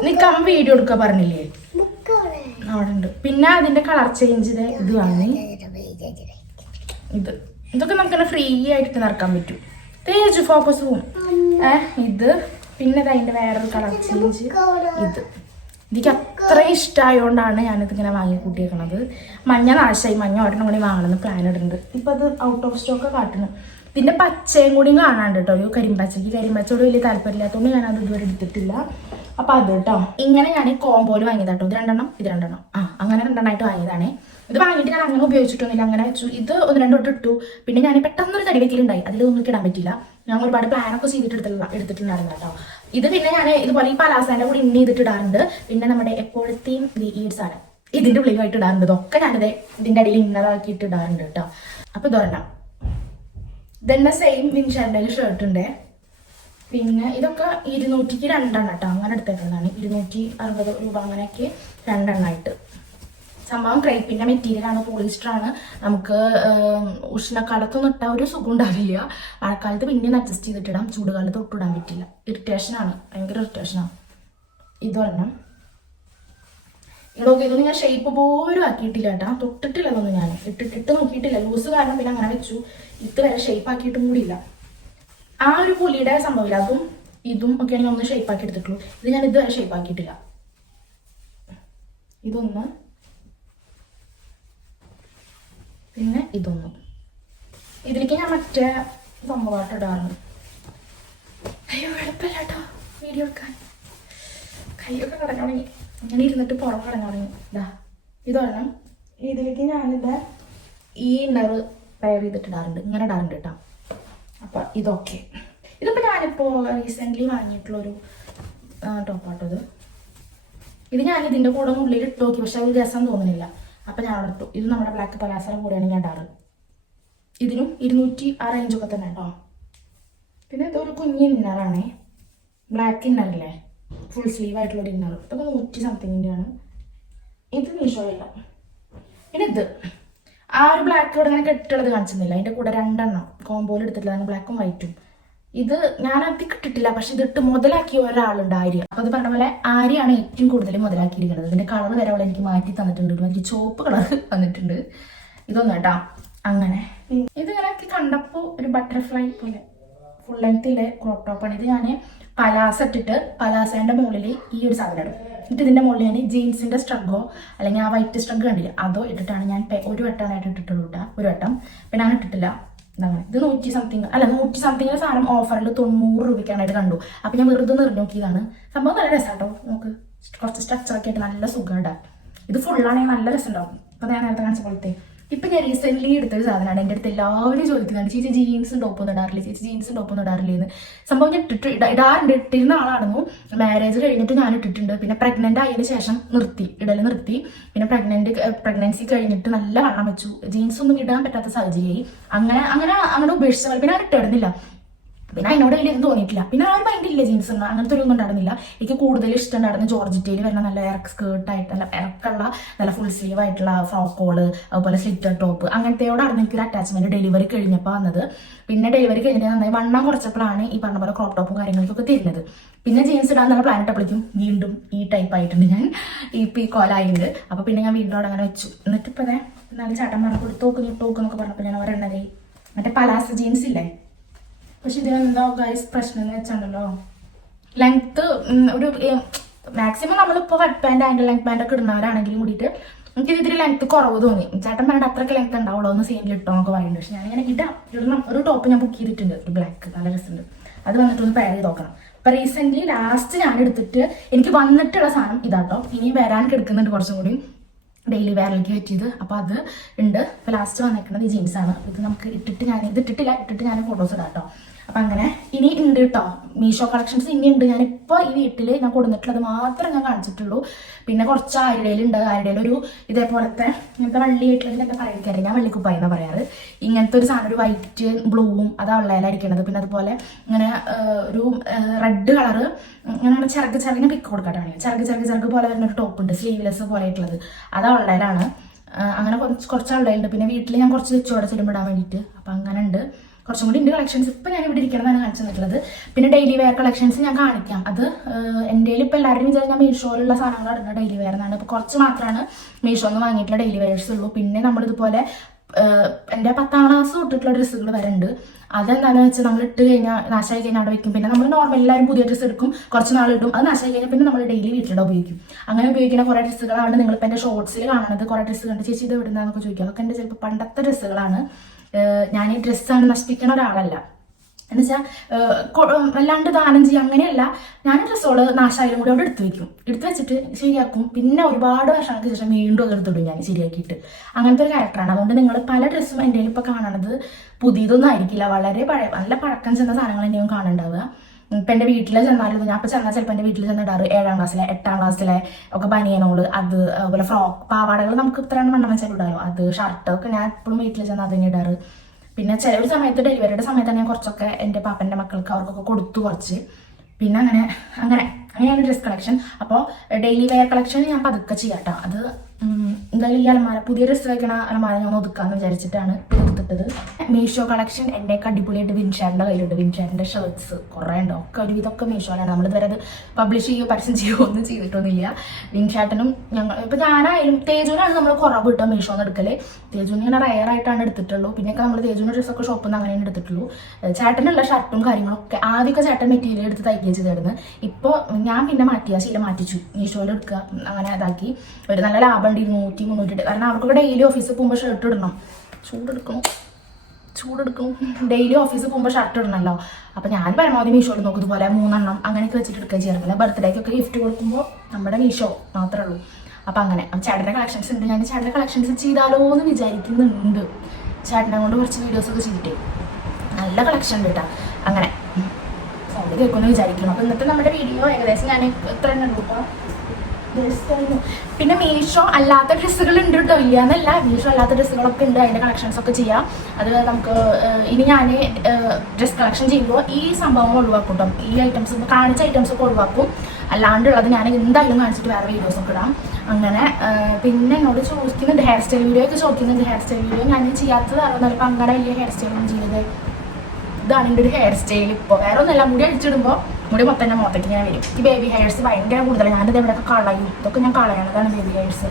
നിൽക്കാൻ വീഡിയോ എടുക്കുക പറഞ്ഞില്ലേ, അവിടെ ഉണ്ട്. പിന്നെ അതിൻ്റെ കളർ ചേഞ്ച് ഇത് വാങ്ങി. ഇതൊക്കെ നമുക്കിങ്ങനെ ഫ്രീ ആയിട്ട് നടക്കാൻ പറ്റും. തേജ് ഫോക്കസ് പോവും. ഇത് പിന്നെ അതിൻ്റെ വേറൊരു കളർ ചേഞ്ച്. എനിക്ക് അത്ര ഇഷ്ടമായതുകൊണ്ടാണ് ഞാനിതിങ്ങനെ വാങ്ങി കൂട്ടിയേക്കണത്. മഞ്ഞ നാശമായി, മഞ്ഞ ഒരെണ്ണം കൂടി വാങ്ങണമെന്ന് പ്ലാൻ ഇടുന്നുണ്ട്. ഇപ്പം അത് ഔട്ട് ഓഫ് സ്റ്റോക്ക് കാട്ടുന്നു. ഇതിൻ്റെ പച്ചയും കൂടിയും കാണാണ്ട് കേട്ടോ, ഒരു കരിമ്പച്ചോട് വലിയ താല്പര്യമില്ലാത്തതുകൊണ്ട് ഞാനത് ഇതുവരെ എടുത്തിട്ടില്ല. അപ്പം അത് കേട്ടോ, ഇങ്ങനെ ഞാൻ കോമ്പോയിൽ വാങ്ങിയതാ കേട്ടോ. ഇത് രണ്ടെണ്ണം അങ്ങനെ രണ്ടെണ്ണമായിട്ട് വാങ്ങിയതാണ്. ഇത് വാങ്ങിയിട്ട് ഞാൻ അങ്ങനെ ഉപയോഗിച്ചിട്ടൊന്നുമില്ല, അങ്ങനെ വെച്ചു. ഇത് 1-2 വട്ടം ഇട്ടു. പിന്നെ ഞാൻ പെട്ടെന്നൊരു തടി വെക്കലുണ്ടായി, അതിലൊന്നും ഇടാൻ പറ്റില്ല. ഞാൻ ഒരുപാട് പ്ലാനൊക്കെ ചെയ്തിട്ട് എടുത്തിട്ടുണ്ടായിരുന്നു കേട്ടോ. ഇത് പിന്നെ ഞാൻ ഇതുപോലെ ഈ പലാസാൻ്റെ കൂടി ഇന്ന് ചെയ്തിട്ട് ഇടാറുണ്ട്. പിന്നെ നമ്മുടെ എപ്പോഴത്തെയും ഈ സാധനം ഇതിൻ്റെ ഉള്ളിലായിട്ട് ഇടാറുണ്ട്. ഇതൊക്കെ ഞാനിത് ഇതിൻ്റെ അടിയിൽ ഇന്നറാക്കിയിട്ട് ഇടാറുണ്ട് കേട്ടോ. അപ്പോൾ ഇതൊരെണ്ണം. ഇതന്നെ സെയിം വിൻഷാൻ്റെ ഷർട്ട് ഉണ്ട്. പിന്നെ ഇതൊക്കെ 200-ക്ക് 2 എണ്ണം കേട്ടോ, അങ്ങനെ എടുത്തേക്കുന്നതാണ്. 260 രൂപ അങ്ങനെയൊക്കെ 2 എണ്ണമായിട്ട്. സംഭവം ക്രേപ്പിൻ്റെ മെറ്റീരിയലാണ്, പോളിസ്റ്ററാണ്. നമുക്ക് ഉഷ്ണക്കാലത്തൊന്നും ഇട്ടാൽ ഒരു സുഖം ഉണ്ടാവില്ല. മഴക്കാലത്ത് പിന്നെയും അഡ്ജസ്റ്റ് ചെയ്തിട്ടിടാം, ചൂടുകാലത്ത് ഒട്ടിടാൻ പറ്റില്ല. ഇറിറ്റേഷനാണ്, ഭയങ്കര ഇറിറ്റേഷനാണ്. ഇതൊരെണ്ണം. ഇതൊക്കെ ഇതൊന്നും ഞാൻ ഷേപ്പ് പോലും ആക്കിയിട്ടില്ല കേട്ടോ, തൊട്ടിട്ടില്ലതൊന്നും ഞാൻ ഇട്ട് നോക്കിയിട്ടില്ല. ലൂസ് കാരണം പിന്നെ അങ്ങനെ വെച്ചു. ഇതുവരെ ഷേപ്പ് ആക്കിയിട്ടും കൂടിയില്ല. ആ ഒരു പുലിയുടെ സംഭവമില്ല, അതും ഇതും ഒക്കെയാണ് ഞാൻ ഒന്ന് ഷേപ്പ് ആക്കി എടുത്തിട്ടുള്ളൂ. ഇത് ഞാൻ ഇതുവരെ ഷേപ്പ് ആക്കിയിട്ടില്ല. ഇതൊന്ന്, പിന്നെ ഇതൊന്നും. ഇതിലേക്ക് ഞാൻ മറ്റേ സംഭവമായിട്ട് ഇടാറുണ്ട്. അയ്യോ എളുപ്പമില്ല കേട്ടോ വീഡിയോ എടുക്കാൻ, കൈയൊക്കെ കടഞ്ഞു തുടങ്ങി. ഇങ്ങനെ ഇരുന്നിട്ട് പുറം കടഞ്ഞു തുടങ്ങി. ഇതൊരെണ്ണം. ഇതിലേക്ക് ഞാനിത് ഈ ഇന്നർ പെയർ ചെയ്തിട്ടിടാറുണ്ട്, ഇങ്ങനെ ഇടാറുണ്ട് കേട്ടോ. അപ്പം ഇതൊക്കെ ഇതിപ്പോൾ ഞാനിപ്പോൾ റീസെൻ്റ്ലി വാങ്ങിയിട്ടുള്ളൊരു ടോപ്പാട്ടത്. ഇത് ഞാൻ ഇതിൻ്റെ കൂടെ ഉള്ളിൽ ഇട്ട് നോക്കി, പക്ഷെ അത് രസം തോന്നുന്നില്ല. അപ്പം ഞാൻ അവിടെ ഇട്ടു. ഇത് നമ്മുടെ ബ്ലാക്ക് പലാസയുടെ കൂടെയാണ് ഞാൻ ഇടാറ്. ഇതിനും 200 ആ റേഞ്ചൊക്കെ തന്നെ കേട്ടോ. പിന്നെ ഇതൊരു കുഞ്ഞ് ഇന്നറാണേ, ബ്ലാക്ക് ഇന്നറില്ലേ, ഫുൾ സ്ലീവ് ആയിട്ടുള്ളൊരു ഇന്നർ. ഇതൊക്കെ 100 സംതിങ്ങിൻ്റെയാണ്. ഇത് മീഷോയില്ല. പിന്നെ ഇത് ആ ഒരു ബ്ലാക്ക് ഇവിടെ അങ്ങനെ കെട്ടുള്ളത് കാണിച്ചിരുന്നില്ല, അതിൻ്റെ കൂടെ 2 എണ്ണം കോമ്പോയിൽ എടുത്തിട്ടുള്ളതാണ്, ബ്ലാക്കും വൈറ്റും. ഇത് ഞാൻ അതി കിട്ടിട്ടില്ല, പക്ഷെ ഇതിട്ട് മുതലാക്കിയ ഒരാളുണ്ട്, ആര്യ. അപ്പോൾ അത് പറഞ്ഞ പോലെ ആര്യാണ് ഏറ്റവും കൂടുതൽ മുതലാക്കിയിരിക്കുന്നത്. ഇതിൻ്റെ കളർ വരെ അവൾ എനിക്ക് മാറ്റി തന്നിട്ടുണ്ട്, എനിക്ക് ചുവപ്പ് കളർ വന്നിട്ടുണ്ട്. ഇതൊന്നും കേട്ടോ. അങ്ങനെ ഇതിങ്ങനെ കണ്ടപ്പോൾ ഒരു ബട്ടർഫ്ലൈ പോലെ ഫുൾ ലെങ്ത്തിലെ ക്രോപ്പ് ടോപ്പാണ്. ഇത് ഞാൻ പലാസ ഇട്ടിട്ട് പലാസേൻ്റെ മുകളിൽ ഈ ഒരു സാധനം ഇടും. എന്നിട്ട് ഇതിൻ്റെ മുകളിൽ ഞാൻ ജീൻസിൻ്റെ സ്ട്രഗോ അല്ലെങ്കിൽ ആ വൈറ്റ് സ്ട്രഗ് കണ്ടില്ല അതോ ഇട്ടിട്ടാണ് ഞാൻ ഒരു വട്ടമായിട്ട് ഇട്ടിട്ടുള്ളൂ കേട്ടോ, ഒരു വട്ടം. പിന്നെ ഞാൻ ഇട്ടിട്ടില്ല. ഇത് 100 സംതിങ് അല്ല 100 സംതിങ്ങിൻ്റെ സാധനം ഓഫറിൽ 90 രൂപയ്ക്കാണായിട്ട് കണ്ടു. അപ്പം ഞാൻ വെറുതെ നിറഞ്ഞു നോക്കിയതാണ്. സംഭവം നല്ല രസമാട്ടോ, നമുക്ക് കുറച്ച് സ്ട്രക്ചറൊക്കെ ആയിട്ട് നല്ല സുഖമാണ്. ഇത് ഫുള്ളാണെങ്കിൽ നല്ല രസം ഉണ്ടാവും. അപ്പോൾ ഞാൻ നേരത്തെ കാണിച്ച പോലത്തെ. ഇപ്പം ഞാൻ റീസെൻ്റ്ലി എടുത്തൊരു സാധനമാണ്. എൻ്റെ അടുത്ത് എല്ലാവരും ചോദിക്കുന്നുണ്ട്, ചേച്ചി ജീൻസും ടോപ്പൊന്നും ഇടാറില്ല, ചേച്ചി ജീൻസും ടോപ്പൊന്നും ഇടാറില്ല എന്ന്. സംഭവം ഞാൻ ഇടാറുണ്ട്, ഇട്ടിരുന്ന ആളായിരുന്നു. മാരേജ് കഴിഞ്ഞിട്ട് ഞാൻ ഇട്ടിട്ടുണ്ട്. പിന്നെ പ്രഗ്നൻ്റ് ആയതിനു ശേഷം ഇടൽ നിർത്തി. പിന്നെ പ്രഗ്നൻസി കഴിഞ്ഞിട്ട് നല്ല വണ്ണം വെച്ചു, ജീൻസ് ഒന്നും ഇടാൻ പറ്റാത്ത സാഹചര്യമായി. അങ്ങനെ ഉപേക്ഷിച്ച പോലെ പിന്നെ ഞാൻ ഇട്ടിടുന്നില്ല. പിന്നെ അതിനോട് വലിയ ഇതും തോന്നിയിട്ടില്ല. പിന്നെ ആ ഒരു മൈൻഡില്ല ജീൻസ് അങ്ങനത്തെ ഒരു ഒന്നും ഉണ്ടായിരുന്നില്ല. എനിക്ക് കൂടുതൽ ഇഷ്ടം ഉണ്ടായിരുന്നു ജോർജറ്റയിൽ വരുന്ന നല്ല സ്കേർട്ടായിട്ട് നല്ല ഇറക്കുള്ള നല്ല ഫുൾ സ്ലീവ് ആയിട്ടുള്ള ഫ്രോക്കോള്, അതുപോലെ സ്ലിറ്റർ ടോപ്പ്, അങ്ങനത്തെയോടായിരുന്നു എനിക്കൊരു അറ്റാച്ച്മെന്റ് ഡെലിവറി കഴിഞ്ഞപ്പോൾ വന്നത്. പിന്നെ ഡെലിവറി കഴിഞ്ഞിട്ട് നന്നായി വണ്ണം കുറച്ചപ്പോഴാണ് ഈ പറഞ്ഞ പോലെ ക്രോപ്പ് ടോപ്പും കാര്യങ്ങൾക്കൊക്കെ തരുന്നത്. പിന്നെ ജീൻസ് ഇടാൻ നല്ല പ്ലാൻ ഇട്ടപ്പോഴേക്കും വീണ്ടും ഈ ടൈപ്പ് ആയിട്ടുണ്ട്, ഞാൻ ഈ കോലായിട്ടുണ്ട്. അപ്പോൾ പിന്നെ ഞാൻ വീണ്ടും അവിടെ അങ്ങനെ വെച്ചു. എന്നിട്ട് ഇപ്പോൾ അതെ നല്ല ചാട്ടം പറഞ്ഞു കൊടുത്ത് നോക്കുന്നൊക്കെ പറഞ്ഞപ്പോൾ ഞാൻ ഒരെണ്ണതേ മറ്റേ പലാസ ജീൻസ് ഇല്ലേ. പക്ഷെ ഇതിനെന്താ ഗൈസ് പ്രശ്നം എന്ന് വെച്ചാണല്ലോ, ലെങ്ത്ത് ഒരു മാക്സിമം നമ്മളിപ്പോൾ cut pant angle length pant ഒക്കെ ഇടുന്നവരാണെങ്കിലും കൂടിയിട്ട് എനിക്ക് ഇതിൽ ലെങ്ത്ത് കുറവ് തോന്നി. ചേട്ടൻ പറഞ്ഞിട്ട് അത്രയ്ക്ക് ലെങ്ത്ത് ഉണ്ടാവുള്ളൂ, ഒന്ന് സെയിമിൽ ഇട്ടോ എന്നൊക്കെ പറയുന്നുണ്ട്. പക്ഷെ ഞാനിങ്ങനെ ഇടണം. ഒരു ടോപ്പ് ഞാൻ ബുക്ക് ചെയ്തിട്ടുണ്ട്, ഒരു ബ്ലാക്ക് നല്ല രസമുണ്ട്. അത് വന്നിട്ടൊന്ന് പെയർ ചെയ്ത് നോക്കണം. അപ്പോൾ റീസെൻ്റ്ലി ലാസ്റ്റ് ഞാൻ എടുത്തിട്ട് എനിക്ക് വന്നിട്ടുള്ള സാധനം ഇതാട്ടോ. ഇനിയും വരാൻ കിടക്കുന്നുണ്ട് കുറച്ചും കൂടി ഡെയിലി വെയറിലേക്ക് പറ്റിയത്. അപ്പോൾ അത് ഉണ്ട്. ഇപ്പോൾ ലാസ്റ്റ് വന്നേക്കുന്നത് ഈ ജീൻസാണ്. ഇത് നമുക്ക് ഇട്ടിട്ട് ഞാൻ ഫോട്ടോസ് ഇടാം കേട്ടോ. അപ്പം അങ്ങനെ ഇനി ഉണ്ട് കേട്ടോ, മീഷോ കളക്ഷൻസ് ഇനി ഉണ്ട്. ഞാനിപ്പോൾ ഈ വീട്ടിൽ ഞാൻ കൊടുത്തിട്ടുള്ളത് മാത്രമേ ഞാൻ കാണിച്ചിട്ടുള്ളൂ. പിന്നെ കുറച്ച് ആരുടെയിലുണ്ട്. ആരുടെയിലൊരു ഇതേപോലത്തെ ഇങ്ങനത്തെ വള്ളി ആയിട്ടുള്ള എന്താ പറയുക, ഞാൻ വള്ളിക്കുപ്പായി എന്നാണ് പറയാറ്. ഇങ്ങനത്തെ ഒരു സാധനം ഒരു വൈറ്റ് ബ്ലൂവും അതാ ഉള്ളതിലടിക്കണത്. പിന്നെ അതുപോലെ ഇങ്ങനെ ഒരു റെഡ് കളറ് ഇങ്ങനെ ചിറകിനെ പിക്ക് കൊടുക്കട്ടാണ്. ചിറക് പോലെ വരുന്നൊരു ടോപ്പ് ഉണ്ട്, സ്ലീവ്ലെസ് പോലെ ആയിട്ടുള്ളത്. അതാ ഉള്ളതിലാണ്. അങ്ങനെ കുറച്ച് ഉള്ളതുണ്ട്. പിന്നെ വീട്ടിൽ ഞാൻ കുറച്ച് വെച്ചോടെ ചെല്ലുമ്പോൾ വേണ്ടിയിട്ട്. അപ്പം അങ്ങനെ ഉണ്ട്. കുറച്ചും കൂടി ഉണ്ട് കളക്ഷൻസ്. ഇപ്പം ഞാൻ ഇവിടെ ഇരിക്കണമെന്നാണ് കാണിച്ചു തന്നിട്ടുള്ളത്. പിന്നെ ഡെയിലി വെയർ കളക്ഷൻസ് ഞാൻ കാണിക്കാം. അത് എൻ്റെ ഇപ്പോൾ എല്ലാവരും വിചാരിച്ചാൽ മീഷോയിലുള്ള സാധനങ്ങൾ ഇടുന്ന ഡെയിലി വെയർ എന്നാണ്. ഇപ്പോൾ കുറച്ച് മാത്രമാണ് മീഷോന്ന് വാങ്ങിയിട്ടുള്ള ഡെയിലി വെയർസ് ഉള്ളൂ. പിന്നെ നമ്മളിതുപോലെ എൻ്റെ 10ാം ക്ലാസ് തൊട്ടിട്ടുള്ള ഡ്രസ്സുകൾ വരുന്നുണ്ട്. അതെന്താണെന്ന് വെച്ചാൽ നമ്മൾ ഇട്ട് കഴിഞ്ഞാൽ നാശമായി കഴിഞ്ഞാൽ അവിടെ വെക്കും. പിന്നെ നമ്മൾ നോർമൽ എല്ലാവരും പുതിയ ഡ്രസ്സ് എടുക്കും, കുറച്ച് നാൾ ഇടും, അത് നാശമായി കഴിഞ്ഞാൽ പിന്നെ നമ്മൾ ഡെയിലി വീട്ടിലിടെ ഉപയോഗിക്കും. അങ്ങനെ ഉപയോഗിക്കുന്ന കുറേ ഡ്രസ്സുകളാണ് നിങ്ങളിപ്പോൾ എൻ്റെ ഷോർട്സിൽ കാണുന്നത്. കുറേ ഡ്രസ്സ് കണ്ട് ചേച്ചി ഇത് ഇടുന്നതെന്നൊക്കെ ചോദിക്കും. അതൊക്കെ എൻ്റെ ചിലപ്പോൾ പണ്ടത്തെ ഡ്രസ്സുകളാണ്. ഞാൻ ഈ ഡ്രസ്സാണ് നശിപ്പിക്കുന്ന ഒരാളല്ല. എന്നുവെച്ചാൽ വല്ലാണ്ട് ദാനം ചെയ്യും അങ്ങനെയല്ല. ഞാൻ ഡ്രസ്സുകൾ നാശമായാലും കൂടി അവിടെ എടുത്ത് വെച്ചിട്ട് ശരിയാക്കും. പിന്നെ ഒരുപാട് വർഷങ്ങൾക്ക് ശേഷം വീണ്ടും അത് എടുത്തിടും ഞാൻ ശരിയാക്കിയിട്ട്. അങ്ങനത്തെ ഒരു ക്യാരക്ടറാണ്. അതുകൊണ്ട് നിങ്ങൾ പല ഡ്രസ്സും എൻ്റെ ഇപ്പോൾ കാണുന്നത് പുതിയതൊന്നും ആയിരിക്കില്ല, വളരെ നല്ല പഴക്കം ചെന്ന സാധനങ്ങൾ തന്നെയും കാണുന്നുണ്ടാവുക. ഇപ്പം എൻ്റെ വീട്ടിൽ ചെന്നാലും ഞാൻ ഇപ്പോൾ ചെന്നാൽ ചിലപ്പോൾ എൻ്റെ വീട്ടിൽ ചെന്നിടാറ് 7ാം ക്ലാസ്സിലെ 8ാം ക്ലാസ്സിലെ ഒക്കെ ബനിയനോട്, അതുപോലെ ഫ്രോക്ക് പാവാടകൾ നമുക്ക് ഇത്രയാണ് മണ്ണം വെച്ചാൽ ഇടാലോ, അത് ഷർട്ടൊക്കെ ഞാൻ എപ്പോഴും വീട്ടിൽ ചെന്നാൽ അതിന് ഇടാറ്. പിന്നെ ചില ഒരു സമയത്ത് ഡെലിവറിയുടെ സമയത്ത് ഞാൻ കുറച്ചൊക്കെ എൻ്റെ പാപ്പൻ്റെ മക്കൾക്ക് അവർക്കൊക്കെ കൊടുത്തു കുറച്ച്. പിന്നെ അങ്ങനെയാണ് ഡ്രസ് കളക്ഷൻ. അപ്പോൾ ഡെയിലി വെയർ കളക്ഷൻ ഞാൻ പതുക്കെ ചെയ്യാട്ടോ. അത് എന്തായാലും ഈ അലമാര പുതിയ ഡ്രസ്സ് വയ്ക്കണ അലമാര ഞാൻ ഒതുക്കാമെന്ന് വിചാരിച്ചിട്ടാണ് എടുത്തിട്ടത്. മീഷോ കളക്ഷൻ എൻ്റെ അടിപൊളിയായിട്ട് വിൻഷാറിൻ്റെ കയ്യിലുണ്ട്. വിൻഷാറിൻ്റെ ഷർട്ട്സ് കുറേ ഉണ്ട്, ഒക്കെ ഒരുവിധമൊക്കെ മീഷോയിലാണ്. നമ്മളിതുവരെ അത് പബ്ലിഷ് ചെയ്യുകയോ പരസ്യം ചെയ്യുകയോ ഒന്നും ചെയ്തിട്ടൊന്നുമില്ല. വിൻഷാട്ടിനും ഇപ്പം ഞാനായാലും തേജുവിനാണ് നമ്മൾ കുറവ് കിട്ടുക മീഷോന്ന് എടുക്കല്. തേജുവിന് ഇങ്ങനെ റയറായിട്ടാണ് എടുത്തിട്ടുള്ളൂ. പിന്നെയൊക്കെ നമ്മൾ തേജുവിൻ്റെ ഡ്രസ്സൊക്കെ ഷോപ്പിൽ നിന്ന് അങ്ങനെയാണ് എടുത്തിട്ടുള്ളൂ. ചേട്ടനുള്ള ഷർട്ടും കാര്യങ്ങളൊക്കെ ആദ്യമൊക്കെ ചേട്ടൻ മെറ്റീരിയൽ എടുത്ത് തയ്ക്കുക ചെയ്തായിരുന്നു. ഇപ്പോൾ ഞാൻ പിന്നെ ശീലം മാറ്റിച്ചു, മീഷോയിൽ എടുക്കുക അങ്ങനെ ഇതാക്കി. ഒരു നല്ല ലാഭം ഉണ്ട്, 200-300. കാരണം അവർക്കൊക്കെ ഡെയിലി ഓഫീസിൽ പോകുമ്പോൾ ഷർട്ട് ഇടണം, ചൂടെടുക്കണം ഡെയിലി ഓഫീസിൽ പോകുമ്പോൾ ഷർട്ട് ഇടണമല്ലോ. അപ്പോൾ ഞാൻ പരമാവധി മീഷോയിൽ നോക്കും ഇതുപോലെ 3 എണ്ണം അങ്ങനെയൊക്കെ വെച്ചിട്ട് എടുക്കുക ചെയ്യാറില്ല. ബർത്ത്ഡേക്കൊക്കെ ഗിഫ്റ്റ് കൊടുക്കുമ്പോൾ നമ്മുടെ മീഷോ മാത്രമേ ഉള്ളൂ. അപ്പോൾ അങ്ങനെ ചേട്ടൻ്റെ കളക്ഷൻസ് ഉണ്ട്. ഞാൻ ചേട്ടൻ്റെ കളക്ഷൻസ് ചെയ്താലോ എന്ന് വിചാരിക്കുന്നുണ്ട്. ചേട്ടനെ കൊണ്ട് കുറച്ച് വീഡിയോസൊക്കെ ചെയ്തിട്ട് നല്ല കളക്ഷൻ ഉണ്ട് കേട്ടോ. അങ്ങനെ സൗണ്ട് കേൾക്കുമെന്ന് വിചാരിക്കണം. അപ്പോൾ ഇന്നത്തെ നമ്മുടെ വീഡിയോ ഏകദേശം ഞാൻ എത്ര എണ്ണം എടുക്കാം. പിന്നെ മീഷോ അല്ലാത്ത ഡ്രസ്സുകൾ ഉണ്ട് കേട്ടോ, ഇല്ല എന്നല്ല. മീഷോ അല്ലാത്ത ഡ്രസ്സുകളൊക്കെ ഉണ്ട്, അതിൻ്റെ കളക്ഷൻസ് ഒക്കെ ചെയ്യാം. അത് നമുക്ക് ഇനി ഞാൻ ഡ്രസ് കളക്ഷൻ ചെയ്യുമ്പോൾ ഈ സംഭവങ്ങൾ ഒഴിവാക്കും കേട്ടോ. ഈ ഐറ്റംസ് കാണിച്ച ഐറ്റംസ് ഒക്കെ ഒഴിവാക്കും. അല്ലാണ്ടുള്ളത് ഞാൻ എന്തായാലും കാണിച്ചിട്ട് വേറെ വീഡിയോസ് ഒക്കെ ഇടാം. അങ്ങനെ പിന്നെ എന്നോട് ചോദിക്കുന്നുണ്ട് ഹെയർ സ്റ്റൈൽ വീഡിയോ ഒക്കെ ചോദിക്കുന്നുണ്ട്. ഹെയർ സ്റ്റൈൽ വീഡിയോ ഞാൻ ചെയ്യാത്തത് അറിയുന്നത് ഇപ്പം അങ്ങനെ വലിയ ഹെയർ സ്റ്റൈലൊന്നും ചെയ്തത്. ഇതാണ് എൻ്റെ ഒരു ഹെയർ സ്റ്റൈൽ. ഇപ്പോൾ വേറെ ഒന്നുമല്ല, മുടി അടിച്ചിടുമ്പോൾ മുടി മൊത്തം എൻ്റെ മുഖത്തേക്ക് ഞാൻ വരും. ഈ ബേബി ഹെയർസ് ഭയങ്കര കൂടുതലാണ്. ഞാനിത് എവിടെയൊക്കെ കളയും, ഇതൊക്കെ ഞാൻ കളയണതാണ് ബേബി ഹെയർസ്.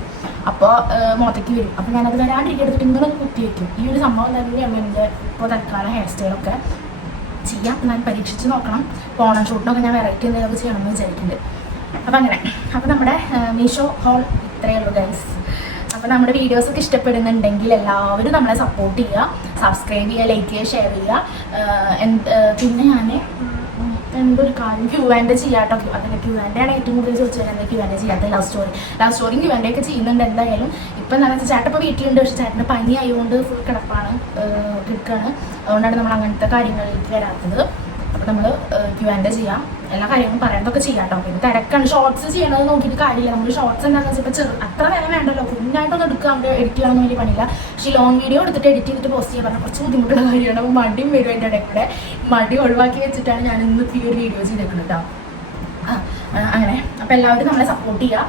അപ്പോൾ മുഖത്തേക്ക് വരും. അപ്പോൾ ഞാനത് വരാണ്ടിരിക്കെടുത്തിട്ട് ഇങ്ങനെ ഒന്ന് കുത്തി വയ്ക്കും. ഈ ഒരു സംഭവം തന്നെയാണ് എൻ്റെ ഇപ്പോൾ തൽക്കാലം ഹെയർ സ്റ്റൈലൊക്കെ ചെയ്യാം. ഞാൻ പരീക്ഷിച്ച് നോക്കണം. ഓണം ഷൂട്ടിനൊക്കെ ഞാൻ വെറൈറ്റി എന്തെങ്കിലുമൊക്കെ ചെയ്യണമെന്ന് വിചാരിക്കുന്നുണ്ട്. അപ്പോൾ അങ്ങനെ അപ്പോൾ നമ്മുടെ മീഷോ ഹോൾ ഇത്രയേ ഉള്ളൂ ഗൈസ്. അപ്പോൾ നമ്മുടെ വീഡിയോസൊക്കെ ഇഷ്ടപ്പെടുന്നുണ്ടെങ്കിൽ എല്ലാവരും നമ്മളെ സപ്പോർട്ട് ചെയ്യുക, സബ്സ്ക്രൈബ് ചെയ്യുക, ലൈക്ക് ചെയ്യുക, ഷെയർ ചെയ്യുക. പിന്നെ ഞാൻ എന്തൊരു കാര്യം Q&A ചെയ്യാട്ടോ. അതിൻ്റെ Q&A ആണ് ഏറ്റവും കൂടുതൽ ചോദിച്ചാൽ എന്താ Q&A ചെയ്യാത്ത. ലവ് സ്റ്റോറിയും Q&A ഒക്കെ ചെയ്യുന്നുണ്ട്. എന്തായാലും ഇപ്പം എന്താണെന്ന് വെച്ചാൽ ചേട്ടൻ ഇപ്പോൾ വീട്ടിലുണ്ട്, പക്ഷേ ചേട്ടൻ്റെ പനി ആയതുകൊണ്ട് ഫുൾ കിടക്കാണ്. അതുകൊണ്ടാണ് നമ്മൾ അങ്ങനത്തെ കാര്യങ്ങളിലേക്ക് വരാത്തത്. അപ്പോൾ നമ്മൾ Q&A ചെയ്യാം, എല്ലാ കാര്യങ്ങളും പറയാനൊക്കെ ചെയ്യാം കേട്ടോ. പിന്നെ തിരക്കാണ്. ഷോർട്സ് ചെയ്യണത് നോക്കിയിട്ട് കാര്യമില്ല. നമ്മൾ ഷോർട്സ് എന്താണെന്ന് വെച്ചാൽ അത്ര നേരം വേണ്ടല്ലോ, കുഞ്ഞായിട്ടൊന്നും എടുക്കുക, നമുക്ക് എഡിറ്റ് ചെയ്യാനൊന്നും വലിയ പണിയില്ല. പക്ഷേ ലോങ് വീഡിയോ എടുത്തിട്ട് എഡിറ്റ് ചെയ്തിട്ട് പോസ്റ്റ് ചെയ്യാൻ പറഞ്ഞാൽ കുറച്ച് ബുദ്ധിമുട്ടുള്ള കാര്യമാണ്. അപ്പോൾ മടിയും വരും. അതിൻ്റെ ഇടയിൽ കൂടെ മടി ഒഴിവാക്കി വെച്ചിട്ടാണ് ഞാൻ ഇന്ന് ഈ ഒരു വീഡിയോ ചെയ്തേക്കുന്നത് കേട്ടോ. അങ്ങനെ അപ്പോൾ എല്ലാവരും നമ്മളെ സപ്പോർട്ട് ചെയ്യുക.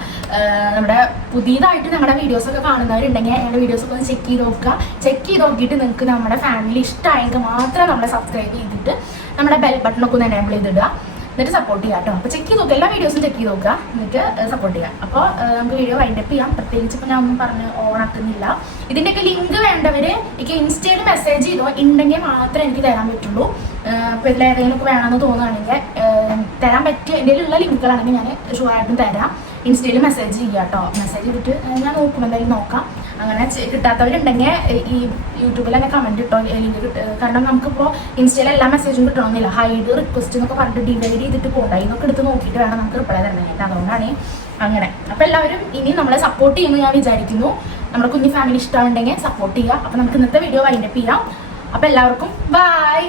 നമ്മുടെ പുതിയതായിട്ട് ഞങ്ങളുടെ വീഡിയോസൊക്കെ കാണുന്നവരുണ്ടെങ്കിൽ ഞങ്ങളുടെ വീഡിയോസൊക്കെ ഒന്ന് ചെക്ക് ചെയ്ത് നോക്കിയിട്ട് നിങ്ങൾക്ക് നമ്മുടെ ഫാമിലി ഇഷ്ടമായെങ്കിൽ മാത്രം നമ്മളെ സബ്സ്ക്രൈബ് ചെയ്തിട്ട് നമ്മുടെ ബെൽ ബട്ടണൊക്കെ ഒന്ന് എനേബിൾ ചെയ്തിടുക. എന്നിട്ട് സപ്പോർട്ട് ചെയ്യാം കേട്ടോ. അപ്പോൾ ചെക്ക് ചെയ്ത് നോക്കുക, എല്ലാ വീഡിയോസും ചെക്ക് ചെയ്ത് നോക്കുക, എന്നിട്ട് സപ്പോർട്ട് ചെയ്യാം. അപ്പോൾ നമുക്ക് വീഡിയോ വൈൻഡപ്പ് ചെയ്യാം. പ്രത്യേകിച്ച് ഇപ്പോൾ ഞാൻ ഒന്നും പറഞ്ഞ് ഓണാക്കുന്നില്ല. ഇതിൻ്റെയൊക്കെ ലിങ്ക് വേണ്ടവർ എനിക്ക് ഇൻസ്റ്റയിൽ മെസ്സേജ് ചെയ്തോ, ഉണ്ടെങ്കിൽ മാത്രമേ എനിക്ക് തരാൻ പറ്റുള്ളൂ. അപ്പോൾ ഇതിലേതെങ്കിലുമൊക്കെ വേണമെന്ന് തോന്നുകയാണെങ്കിൽ തരാൻ പറ്റിയ എൻ്റെ ഉള്ള ലിങ്കുകളാണെങ്കിൽ ഞാൻ ഷുവറായിട്ടും തരാം. ഇൻസ്റ്റയിൽ മെസ്സേജ് ചെയ്യുക കേട്ടോ. മെസ്സേജ് ചെയ്തിട്ട് ഞാൻ നോക്കും, എന്തായാലും നോക്കാം. അങ്ങനെ കിട്ടാത്തവരുണ്ടെങ്കിൽ ഈ യൂട്യൂബിൽ തന്നെ കമൻറ്റ് ഇട്ടോ, ലിങ്ക് കാരണം നമുക്കിപ്പോൾ ഇൻസ്റ്റയിൽ എല്ലാ മെസ്സേജും കിട്ടണമെന്നില്ല. ഹൈഡ് റിക്വസ്റ്റ് എന്നൊക്കെ പറഞ്ഞിട്ട് ഡിവൈഡ് ചെയ്തിട്ട് പോകണ്ട. ഇതൊക്കെ എടുത്ത് നോക്കിയിട്ട് വേണം നമുക്ക് റിപ്ലൈ തരണമായിട്ട്. അതുകൊണ്ടാണ് അങ്ങനെ. അപ്പോൾ എല്ലാവരും ഇനി നമ്മളെ സപ്പോർട്ട് ചെയ്യുമെന്ന് ഞാൻ വിചാരിക്കുന്നു. നമ്മുടെ കുഞ്ഞു ഫാമിലി ഇഷ്ടമുണ്ടെങ്കിൽ സപ്പോർട്ട് ചെയ്യുക. അപ്പോൾ നമുക്ക് ഇന്നത്തെ വീഡിയോ വൈൻഡപ്പ് ചെയ്യാം. അപ്പോൾ എല്ലാവർക്കും ബൈ.